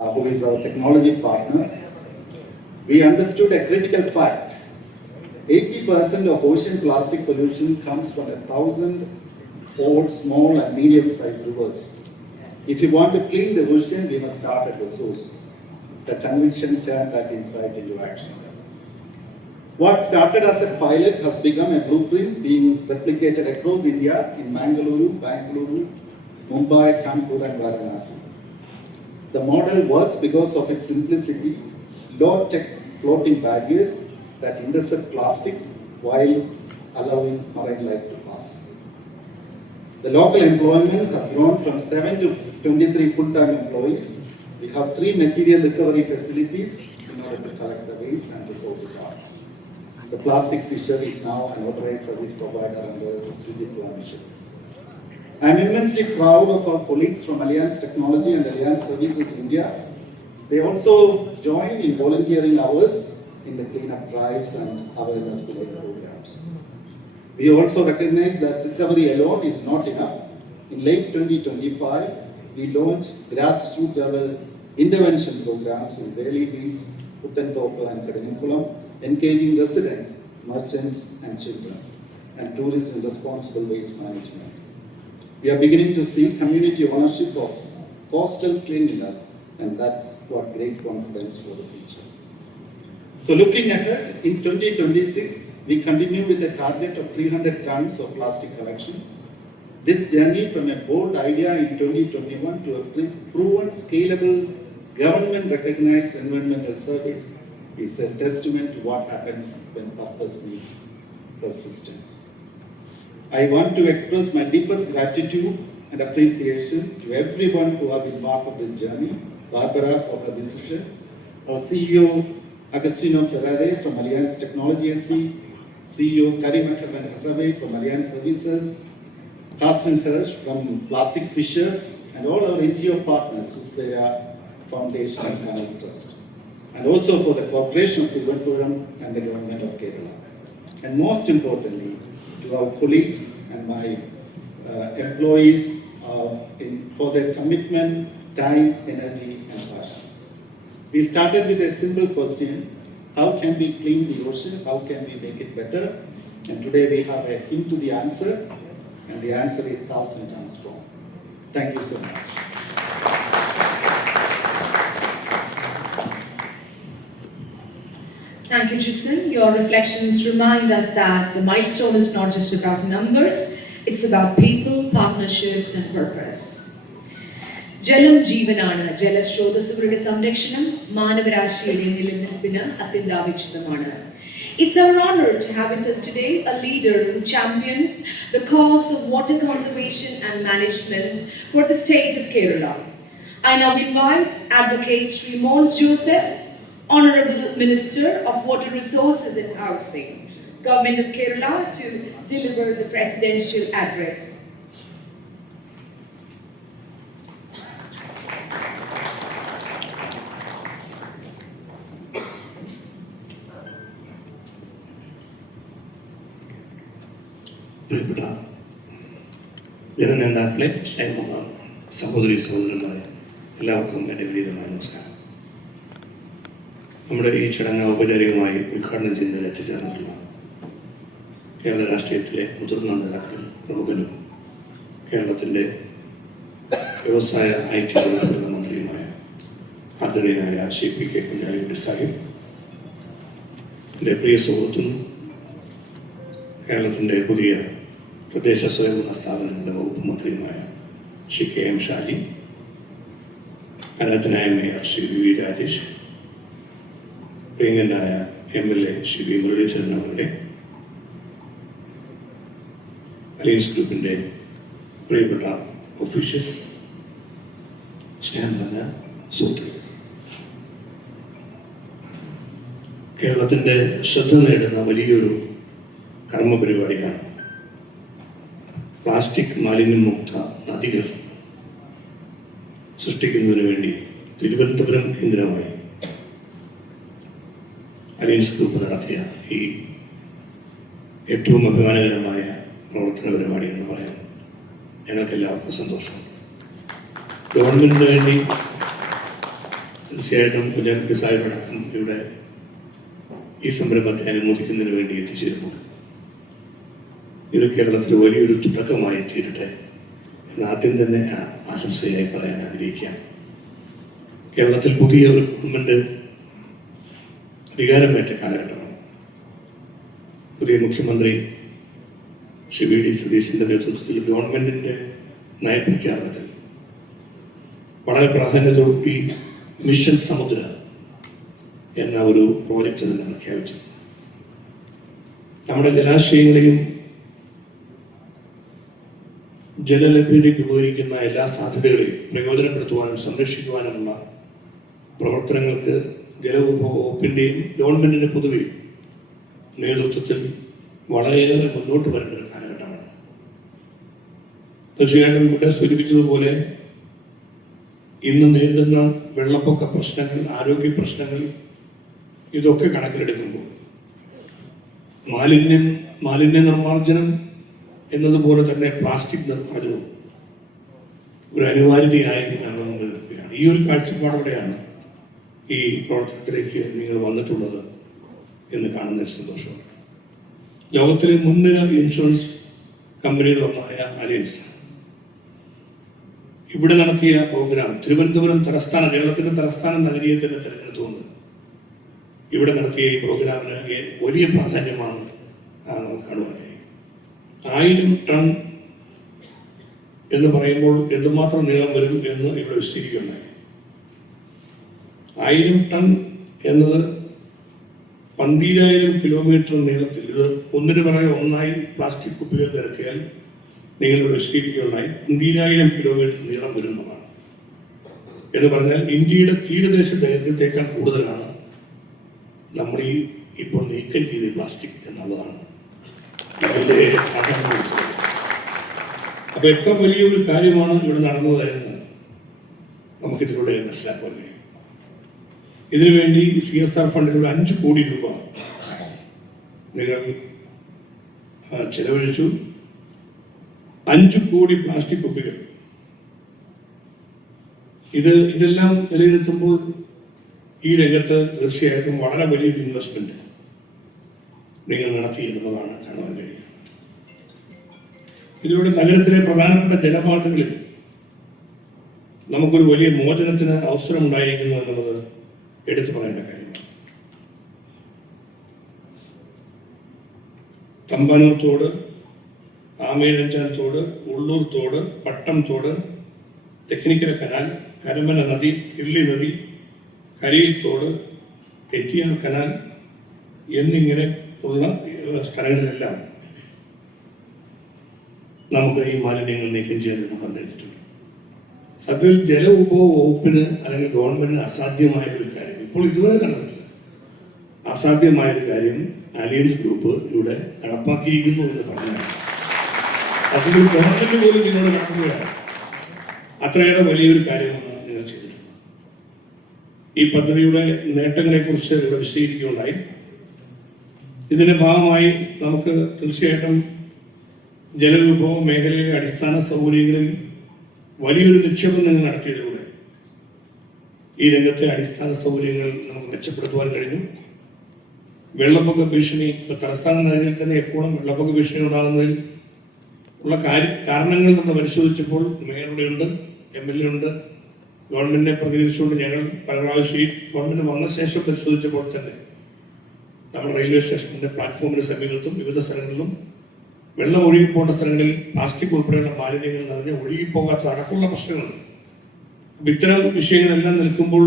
who is our technology partner, we understood a critical fact. 80% of ocean plastic pollution comes from 1,000 old, small and medium-sized rivers. If you want to clean the ocean, we must start at the source. The conviction turned that insight into action. What started as a pilot has become a blueprint being replicated across India in Mangaluru, Bangalore, Mumbai, Kanpur and Varanasi. The model works because of its simplicity, low-tech floating barriers that intercept plastic while allowing marine life to pass. The local employment has grown from 7 to 23 full-time employees. We have 3 material recovery facilities in order to collect the waste and dissolve it out. The plastic fisher is now an authorized service provider under Sujit mission. I am immensely proud of our colleagues from Allianz Technology and Allianz Services India. They also join in volunteering hours in the cleanup drives and awareness building programs. We also recognize that recovery alone is not enough. In late 2025, we launched grassroots level intervention programs in Valley Beach, Puthenthoppu and Kadinikulam, engaging residents, merchants and children, and tourists in responsible waste management. We are beginning to see community ownership of coastal cleanliness, and that's what great confidence for the future. So looking ahead, in 2026, we continue with a target of 300 tons of plastic collection. This journey from a bold idea in 2021 to a proven, scalable, government-recognized environmental service is a testament to what happens when purpose meets persistence. I want to express my deepest gratitude and appreciation to everyone who have been part of this journey. Barbara for her decision, our CEO Agostino Ferrari from Allianz Technology SC, CEO Karimakhavan Hasabe from Allianz Services, Carsten Hirsch from Plastic Fisher, and all our NGO partners, Susdaya Foundation and Canal Trust, and also for the cooperation of Trivandrum and the Government of Kerala. And most importantly, to our colleagues and my employees for their commitment, time, energy, and passion. We started with a simple question: how can we clean the ocean? How can we make it better? And today we have a hint to the answer, and the answer is 1,000 tons strong. Thank you so much. Thank you, Jason. Your reflections remind us that the milestone is not just about numbers, it's about people, partnerships, and purpose. ജലം ജീവനാണ്. ജലസ്രോതസ്സുകളുടെ സംരക്ഷണം മാനവരാശിയുടെ നിലനിൽപ്പിന് അത്യന്താപേക്ഷിതമാണ്. It's our honor to have with us today a leader who champions the cause of water conservation and management for the state of Kerala. I now invite Advocate Sri Mons Joseph, Honorable Minister of Water Resources and Housing, Government of Kerala, to deliver the presidential address. പ്രിയപ്പെട്ട ജനനേതാക്കളെ, സ്നേഹമുള്ള സഹോദരി സഹോദരന്മാരെ, എല്ലാവർക്കും എൻ്റെ വിനീതമായ നമസ്കാരം. നമ്മുടെ ഈ ചടങ്ങ് ഔപചാരികമായി ഉദ്ഘാടനം ചെയ്യുന്നതിന് എത്തിച്ചേർന്നിട്ടുള്ള കേരള രാഷ്ട്രീയത്തിലെ മുതിർന്ന നേതാക്കളും പ്രമുഖനും കേരളത്തിൻ്റെ വ്യവസായ IT വകുപ്പുകളുടെ മന്ത്രിയുമായ ആദരണീയനായ ശ്രീ PK കുഞ്ഞാലിക്കുട്ടി സാഹിബ്, എൻ്റെ പ്രിയ സുഹൃത്തും കേരളത്തിൻ്റെ പുതിയ തദ്ദേശ സ്വയംഭരണ സ്ഥാപനങ്ങളുടെ വകുപ്പ് മന്ത്രിയുമായ ശ്രീ KM ഷാജി, ആരാധനായ മേയർ ശ്രീ VV രാജേഷ്, പ്രിയങ്കനായ MLA ശ്രീ V മുരളീധരൻ അവരുടെ, അലയൻസ് ഗ്രൂപ്പിൻ്റെ പ്രിയപ്പെട്ട ഒഫീഷ്യൽസ്, സ്നേഹം നിറഞ്ഞ സുഹൃത്തുക്കൾ, കേരളത്തിൻ്റെ ശ്രദ്ധ നേടുന്ന വലിയൊരു കർമ്മപരിപാടിയാണ് പ്ലാസ്റ്റിക് മാലിന്യമുക്ത നദികൾ സൃഷ്ടിക്കുന്നതിന് വേണ്ടി തിരുവനന്തപുരം കേന്ദ്രമായി അലയൻസ് ഗ്രൂപ്പ് നടത്തിയ ഈ ഏറ്റവും അഭിമാനകരമായ പ്രവർത്തന പരിപാടി എന്ന് പറയാൻ ഞങ്ങൾക്ക് എല്ലാവർക്കും സന്തോഷമുണ്ട്. ഗവൺമെൻറ്റിന് വേണ്ടി തീർച്ചയായിട്ടും കുഞ്ഞാക്കുട്ടി സാഹിബടക്കം ഇവിടെ ഈ സംരംഭത്തെ അനുമോദിക്കുന്നതിന് വേണ്ടി എത്തിച്ചേരുന്നു. ഇത് കേരളത്തിൽ വലിയൊരു തുടക്കമായി തീരട്ടെ എന്ന് ആദ്യം തന്നെ ആശംസയായി പറയാൻ ആഗ്രഹിക്കാം. കേരളത്തിൽ പുതിയ ഒരു ഗവൺമെൻറ് അധികാരമേറ്റ കാലഘട്ടമാണ്. പുതിയ മുഖ്യമന്ത്രി ശ്രീ വി ഡി സതീശൻ്റെ നേതൃത്വത്തിൽ ഗവൺമെൻറ്റിൻ്റെ നയപ്രഖ്യാപനത്തിൽ വളരെ പ്രാധാന്യത്തോടുകൂടി മിഷൻ സമുദ്ര എന്ന ഒരു പ്രോജക്റ്റ് തന്നെ പ്രഖ്യാപിച്ചു. നമ്മുടെ ജലാശയങ്ങളെയും ജലലഭ്യതയ്ക്ക് ഉപകരിക്കുന്ന എല്ലാ സാധ്യതകളെയും പ്രയോജനപ്പെടുത്തുവാനും സംരക്ഷിക്കുവാനുമുള്ള പ്രവർത്തനങ്ങൾക്ക് ജലവിഭവ വകുപ്പിൻ്റെയും ഗവൺമെൻറ്റിൻ്റെ പൊതുവെ നേതൃത്വത്തിൽ വളരെയേറെ മുന്നോട്ട് വരേണ്ട ഒരു കാലഘട്ടമാണ്. തീർച്ചയായിട്ടും ഇവിടെ സൂചിപ്പിച്ചതുപോലെ ഇന്ന് നേരിടുന്ന വെള്ളപ്പൊക്ക പ്രശ്നങ്ങൾ, ആരോഗ്യ പ്രശ്നങ്ങൾ, ഇതൊക്കെ കണക്കിലെടുക്കുമ്പോൾ മാലിന്യ നിർമ്മാർജ്ജനം എന്നതുപോലെ തന്നെ പ്ലാസ്റ്റിക് നിർമ്മാർജ്ജനവും ഒരു അനിവാര്യതയായി ഞങ്ങൾ മുന്നിൽ നിൽക്കുകയാണ്. ഈ ഒരു കാഴ്ചപ്പാടോടെയാണ് ഈ പ്രവർത്തനത്തിലേക്ക് നിങ്ങൾ വന്നിട്ടുള്ളത് എന്ന് കാണുന്നതിൽ സന്തോഷമുണ്ട്. ലോകത്തിലെ മുൻനിര ഇൻഷുറൻസ് കമ്പനികളൊന്നായ അലയൻസ് ഇവിടെ നടത്തിയ പ്രോഗ്രാം തിരുവനന്തപുരം തലസ്ഥാന, കേരളത്തിൻ്റെ തലസ്ഥാന നഗരിയെ തന്നെ തിരഞ്ഞെടുത്തുകൊണ്ട് ഇവിടെ നടത്തിയ ഈ പ്രോഗ്രാമിന് വലിയ പ്രാധാന്യമാണ് നമുക്ക് കാണുവാൻ കഴിയും. 1000 ടൺ എന്ന് പറയുമ്പോൾ എന്തുമാത്രം നീളം വരും എന്ന് ഇവിടെ വിശദീകരിക്കുകയുണ്ടായി. 1000 ടൺ എന്നത് 12,000 കിലോമീറ്റർ നീളത്തിൽ, ഇത് ഒന്നിന് പുറകെ ഒന്നായി പ്ലാസ്റ്റിക് കുപ്പികൾ നിരത്തിയാൽ നിങ്ങളിവിടെ വിശദീകരിക്കുകയുണ്ടായി 12,000 കിലോമീറ്റർ നീളം വരുന്നതാണ്. എന്ന് പറഞ്ഞാൽ ഇന്ത്യയുടെ തീരദേശ ദൈർഘ്യത്തേക്കാൾ കൂടുതലാണ് നമ്മൾ ഇപ്പോൾ നീക്കം ചെയ്ത പ്ലാസ്റ്റിക് എന്നുള്ളതാണ് അതിൻ്റെ പ്രാധാന്യം. അപ്പോൾ എത്ര വലിയൊരു കാര്യമാണ് ഇവിടെ നടന്നത് എന്ന് നമുക്കിതിലൂടെ മനസ്സിലാക്കാൻ കഴിയും. ഇതിനുവേണ്ടി CSR ഫണ്ടിലൂടെ 5 കോടി രൂപ നിങ്ങൾ ചെലവഴിച്ചു. 5 കോടി പ്ലാസ്റ്റിക് കുപ്പികൾ. ഇതെല്ലാം വിലയിരുത്തുമ്പോൾ ഈ രംഗത്ത് തീർച്ചയായിട്ടും വളരെ വലിയൊരു ഇൻവെസ്റ്റ്മെന്റ് നിങ്ങൾ നടത്തി എന്നുള്ളതാണ് കാണുവാൻ കഴിയുന്നത്. ഇതിലൂടെ നഗരത്തിലെ പ്രധാനപ്പെട്ട ജലപാതകളിൽ നമുക്കൊരു വലിയ മോചനത്തിന് അവസരമുണ്ടായിരിക്കുന്നു എന്നുള്ളത് എടുത്തു പറയേണ്ട കാര്യമാണ്. തമ്പാനൂർ തോട്, ആമേഴഞ്ചാൻ തോട്, ഉള്ളൂർ തോട്, പട്ടം തോട്, തെക്കിനിക്കര കനാൽ, കരമന നദി, ഇള്ളി നദി, കരിയിൽ തോട്, തെറ്റിയാർ കനാൽ എന്നിങ്ങനെ ഉള്ള സ്ഥലങ്ങളിലെല്ലാം നമുക്ക് ഈ മാലിന്യങ്ങൾ നീക്കം ചെയ്യാൻ നമുക്ക് കഴിഞ്ഞിട്ടുണ്ട്. സത്യത്തിൽ ജല ഉപഭോഗ വകുപ്പിന് അല്ലെങ്കിൽ ഗവൺമെന്റിന് അസാധ്യമായ ഒരു കാര്യം ഇപ്പോൾ ഇതുവരെ നടന്നിട്ടില്ല. അസാധ്യമായ ഒരു കാര്യം അലയൻസ് ഗ്രൂപ്പ് ഇവിടെ നടപ്പാക്കിയിരിക്കുന്നു എന്ന് പറഞ്ഞാൽ അതിൽ ഗവൺമെന്റ് പോലും നിങ്ങളോട് നടക്കുകയാണ്. അത്രയേറെ വലിയൊരു കാര്യമാണ് നിങ്ങൾ ചെയ്തിട്ടുള്ളത്. ഈ പദ്ധതിയുടെ നേട്ടങ്ങളെക്കുറിച്ച് ഇവിടെ വിശദീകരിക്കുകയുണ്ടായി. ഇതിന്റെ ഭാഗമായി നമുക്ക് തീർച്ചയായിട്ടും ജലവിഭവ മേഖലയിലെ അടിസ്ഥാന സൗകര്യങ്ങളിൽ വലിയൊരു നിക്ഷേപം നിങ്ങൾ നടത്തിയതിലൂടെ ഈ രംഗത്തെ അടിസ്ഥാന സൗകര്യങ്ങൾ നമുക്ക് മെച്ചപ്പെടുത്തുവാൻ കഴിഞ്ഞു. വെള്ളപ്പൊക്ക ഭീഷണി, ഇപ്പോൾ തലസ്ഥാന നഗരിയിൽ തന്നെ എപ്പോഴും വെള്ളപ്പൊക്ക ഭീഷണി ഉണ്ടാകുന്നതിൽ ഉള്ള കാരണങ്ങൾ നമ്മൾ പരിശോധിച്ചപ്പോൾ മേയറുടെ ഉണ്ട്, MLA ഉണ്ട്, ഗവൺമെന്റിനെ പ്രതികരിച്ചുകൊണ്ട് ഞങ്ങൾ പല പ്രാവശ്യം ഗവൺമെന്റ് വന്ന ശേഷം പരിശോധിച്ചപ്പോൾ തന്നെ നമ്മുടെ റെയിൽവേ സ്റ്റേഷനിലെ പ്ലാറ്റ്ഫോമിന് സമീപത്തും വിവിധ സ്ഥലങ്ങളിലും വെള്ളം ഒഴുകിപ്പോകേണ്ട സ്ഥലങ്ങളിൽ പ്ലാസ്റ്റിക് ഉൾപ്പെടെയുള്ള മാലിന്യങ്ങൾ നിറഞ്ഞ് ഒഴുകിപ്പോകാത്ത അടക്കമുള്ള പ്രശ്നങ്ങളുണ്ട്. അപ്പം ഇത്തരം വിഷയങ്ങളെല്ലാം നിൽക്കുമ്പോൾ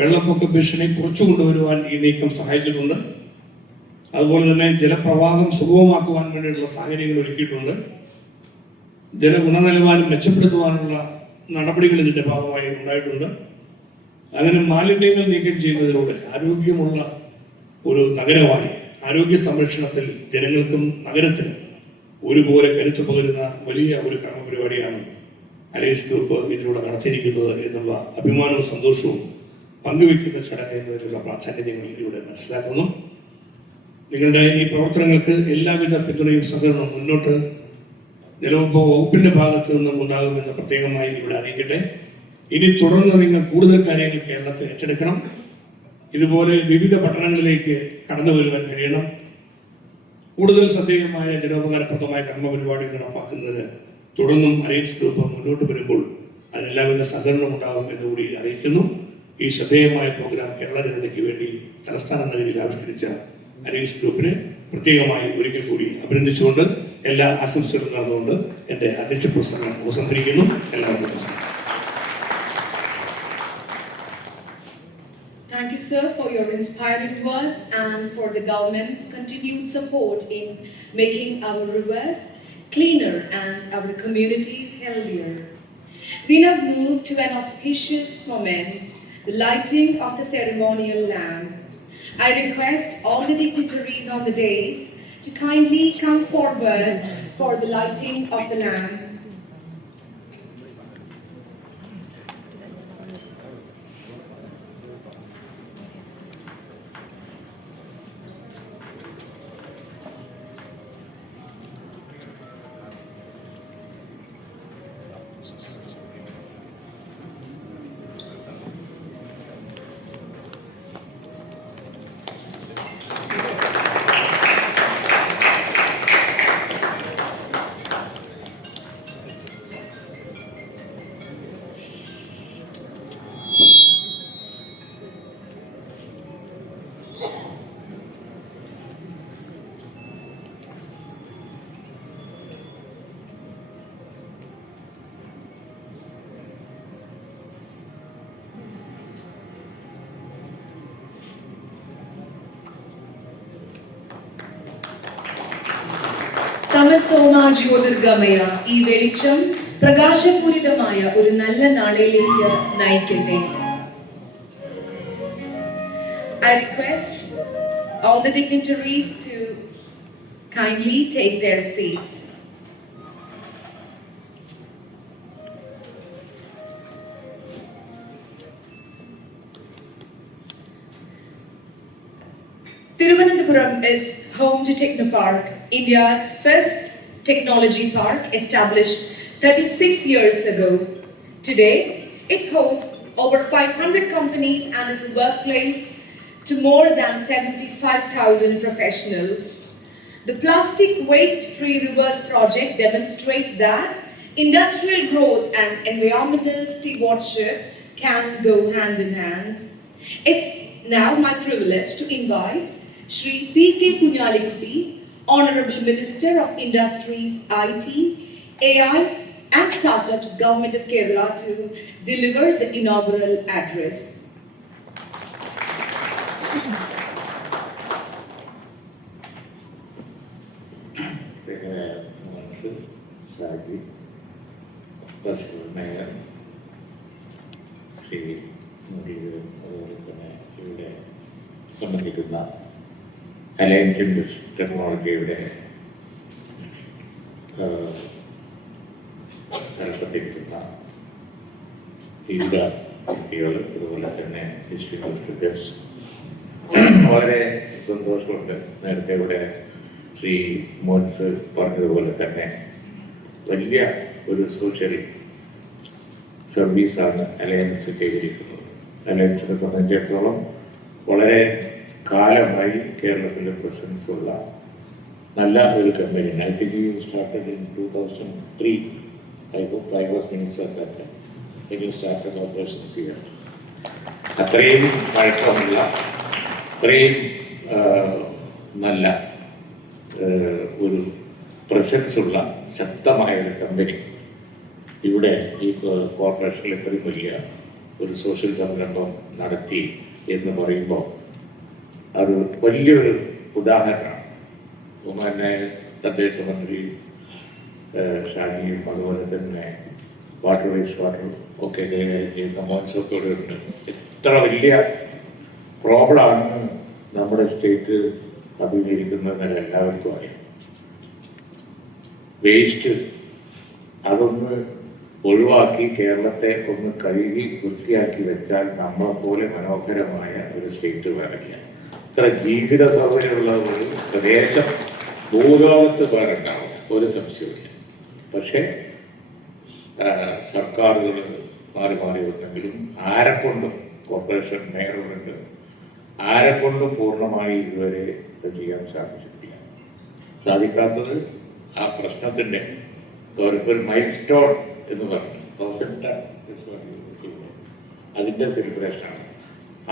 വെള്ളപ്പൊക്ക ഭീഷണി കുറച്ചു കൊണ്ടുവരുവാൻ ഈ നീക്കം സഹായിച്ചിട്ടുണ്ട്. അതുപോലെ തന്നെ ജലപ്രവാഹം സുഗമമാക്കുവാൻ വേണ്ടിയിട്ടുള്ള സാഹചര്യങ്ങൾ ഒരുക്കിയിട്ടുണ്ട്. ജലഗുണനിലവാരം മെച്ചപ്പെടുത്തുവാനുള്ള നടപടികൾ ഇതിൻ്റെ ഭാഗമായി ഉണ്ടായിട്ടുണ്ട്. അങ്ങനെ മാലിന്യങ്ങൾ നീക്കം ചെയ്യുന്നതിലൂടെ ആരോഗ്യമുള്ള ഒരു നഗരമായി ആരോഗ്യ സംരക്ഷണത്തിൽ ജനങ്ങൾക്കും നഗരത്തിനും ഒരുപോലെ കരുത്തു പകരുന്ന വലിയ ഒരു കർമ്മപരിപാടിയാണ് അലയൻസ് ഗ്രൂപ്പ് ഇതിലൂടെ നടത്തിയിരിക്കുന്നത് എന്നുള്ള അഭിമാനവും സന്തോഷവും പങ്കുവെക്കുന്ന ചടങ്ങ് എന്നതിലുള്ള പ്രാധാന്യം നിങ്ങൾ ഇവിടെ മനസ്സിലാക്കുന്നു. നിങ്ങളുടെ ഈ പ്രവർത്തനങ്ങൾക്ക് എല്ലാവിധ പിന്തുണയും സഹകരണവും മുന്നോട്ട് ജലവിഭവ വകുപ്പിന്റെ ഭാഗത്തു നിന്നും ഉണ്ടാകുമെന്ന് പ്രത്യേകമായി ഇവിടെ അറിയിക്കട്ടെ. ഇനി തുടർന്ന് നിങ്ങൾ കൂടുതൽ കാര്യങ്ങൾ കേരളത്തിൽ ഏറ്റെടുക്കണം. ഇതുപോലെ വിവിധ പട്ടണങ്ങളിലേക്ക് കടന്നു വരുവാൻ കഴിയണം. കൂടുതൽ ശ്രദ്ധേയമായ ജനോപകാരപ്രദമായ കർമ്മപരിപാടികൾ നടപ്പാക്കുന്നതിന് തുടർന്നും അലയൻസ് ഗ്രൂപ്പ് മുന്നോട്ട് വരുമ്പോൾ അതിനെല്ലാവിധ സഹകരണം ഉണ്ടാകും എന്നുകൂടി അറിയിക്കുന്നു. ഈ ശ്രദ്ധേയമായ പ്രോഗ്രാം കേരള ജനതയ്ക്ക് വേണ്ടി തലസ്ഥാന നഗരിയിൽ ആവിഷ്കരിച്ച അലയൻസ് ഗ്രൂപ്പിനെ പ്രത്യേകമായി ഒരിക്കൽ കൂടി അഭിനന്ദിച്ചുകൊണ്ട് എല്ലാ ആശംസകളും നടന്നുകൊണ്ട് എൻ്റെ അധ്യക്ഷ പ്രസംഗം ഉപസംഹരിക്കുന്നു. എല്ലാവർക്കും Thank you, sir, for your inspiring words and for the government's continued support in making our rivers cleaner and our communities healthier. We now move to an auspicious moment, the lighting of the ceremonial lamp. I request all the dignitaries on the dais to kindly come forward for the lighting of the lamp. തമസോമ ജ്യോതിർഗമയ, ഈ വെളിച്ചം പ്രകാശപൂരിതമായ ഒരു നല്ല നാളെയിലേക്ക് നയിക്കട്ടെ. I request all the dignitaries to kindly take their seats. Thiruvananthapuram is home to Technopark, India's first technology park established 36 years ago. Today, it hosts over 500 companies and is a workplace to more than 75,000 professionals. The Plastic Waste-Free Rivers project demonstrates that industrial growth and environmental stewardship can go hand in hand. It's now my privilege to invite Shri P.K. Kunyalikutty, Honorable Minister of Industries, IT, AIs and Startups, Government of Kerala, to deliver the inaugural address. Mayor, Shri Murli, ഇവിടെ സംബന്ധിക്കുന്ന alliance ടെക്നോളജിയുടെ തലപ്പത്തിരിക്കുന്ന വിവിധ വ്യക്തികൾ, അതുപോലെ തന്നെ district guest, വളരെ സന്തോഷമുണ്ട്. നേരത്തെ ഇവിടെ ശ്രീ മോൻസ് പറഞ്ഞതുപോലെ തന്നെ വലിയ ഒരു സോഷ്യൽ സർവീസാണ് അലയൻസ് ചെയ്തിരിക്കുന്നത്. അലയൻസിനെ സംബന്ധിച്ചിടത്തോളം വളരെ കാലമായി കേരളത്തിലെ പ്രസൻസ് ഉള്ള നല്ല ഒരു കമ്പനിയാണ്. I think you started in 2003. I was minister at that time when you started operations here. അത്രയും പഴക്കമുള്ള, അത്രയും നല്ല ഒരു പ്രസൻസ് ഉള്ള ശക്തമായ ഒരു കമ്പനി ഇവിടെ ഈ കോർപ്പറേഷനിൽ ഇത്രയും വലിയ ഒരു സോഷ്യൽ സംരംഭം നടത്തി എന്ന് പറയുമ്പോൾ അത് വലിയൊരു ഉദാഹരണമാണ്. ബഹുമാനായ തദ്ദേശ മന്ത്രി ഷാനിയും അതുപോലെ തന്നെ വാട്ടർ വേസ്റ്റ് വാട്ടർ ഒക്കെ ചെയ്യുന്ന മോൻസൊക്കെ ഉണ്ട്. എത്ര വലിയ പ്രോബ്ലമാണ് നമ്മുടെ സ്റ്റേറ്റ് അഭിമുഖീകരിക്കുന്നതെന്ന് എല്ലാവർക്കും അറിയാം. വേസ്റ്റ് അതൊന്ന് ഒഴിവാക്കി കേരളത്തെ ഒന്ന് കഴുകി വൃത്തിയാക്കി വെച്ചാൽ നമ്മളെപ്പോലെ മനോഹരമായ ഒരു സ്റ്റേറ്റ് വേറില്ല. ഇത്ര ജീവിത സൗകര്യമുള്ള ഒരു പ്രദേശം ഭൂലോകത്ത് വേറുണ്ടാവും, ഒരു സംശയമില്ല. പക്ഷേ സർക്കാരുകൾ മാറി മാറി വന്നെങ്കിലും ആരെക്കൊണ്ടും കോർപ്പറേഷൻ മേയറുണ്ട് ആരെക്കൊണ്ടും പൂർണ്ണമായി ഇതുവരെ ഇത് ചെയ്യാൻ സാധിച്ചിട്ടില്ല. സാധിക്കാത്തത് ആ പ്രശ്നത്തിൻ്റെ ഒരു മൈൽ സ്റ്റോൺ എന്ന് പറഞ്ഞു 1000 ടൺ അതിൻ്റെ സെലിബ്രേഷനാണ്.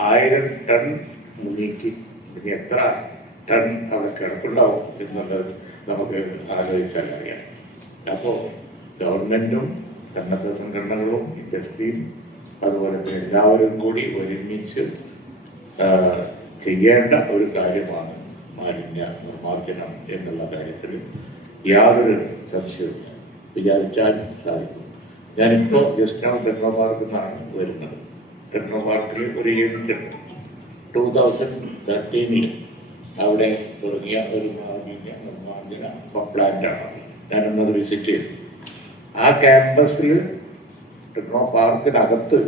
1000 ടൺ മുങ്ങിക്ക് ഇനി എത്ര ടൺ അവിടെ കിടപ്പുണ്ടാവും എന്നുള്ളത് നമുക്ക് ആലോചിച്ചാൽ അറിയാം. അപ്പോൾ ഗവൺമെൻറ്റും സന്നദ്ധ സംഘടനകളും ഇൻഡസ്ട്രിയും അതുപോലെ തന്നെ എല്ലാവരും കൂടി ഒരുമിച്ച് ചെയ്യേണ്ട ഒരു കാര്യമാണ് മാലിന്യ നിർമ്മാർജ്ജനം എന്നുള്ള കാര്യത്തിൽ യാതൊരു സംശയവും വിചാരിച്ചാൽ സാധിക്കും. ഞാനിപ്പോൾ ജസ്റ്റ് നൗ ടെക്നോ പാർക്കിൽ നിന്നാണ് വരുന്നത്. ടെക്നോ പാർക്കിൽ ഒരു യൂണിറ്റ് 2013 അവിടെ തുടങ്ങിയ ഒരു മാലിന്യ നിർമ്മാർജ്ജന പ്ലാന്റാണ്. ഞാനൊന്നത് വിസിറ്റ് ചെയ്തു. ആ ക്യാമ്പസിൽ ടെക്നോ പാർക്കിനകത്ത്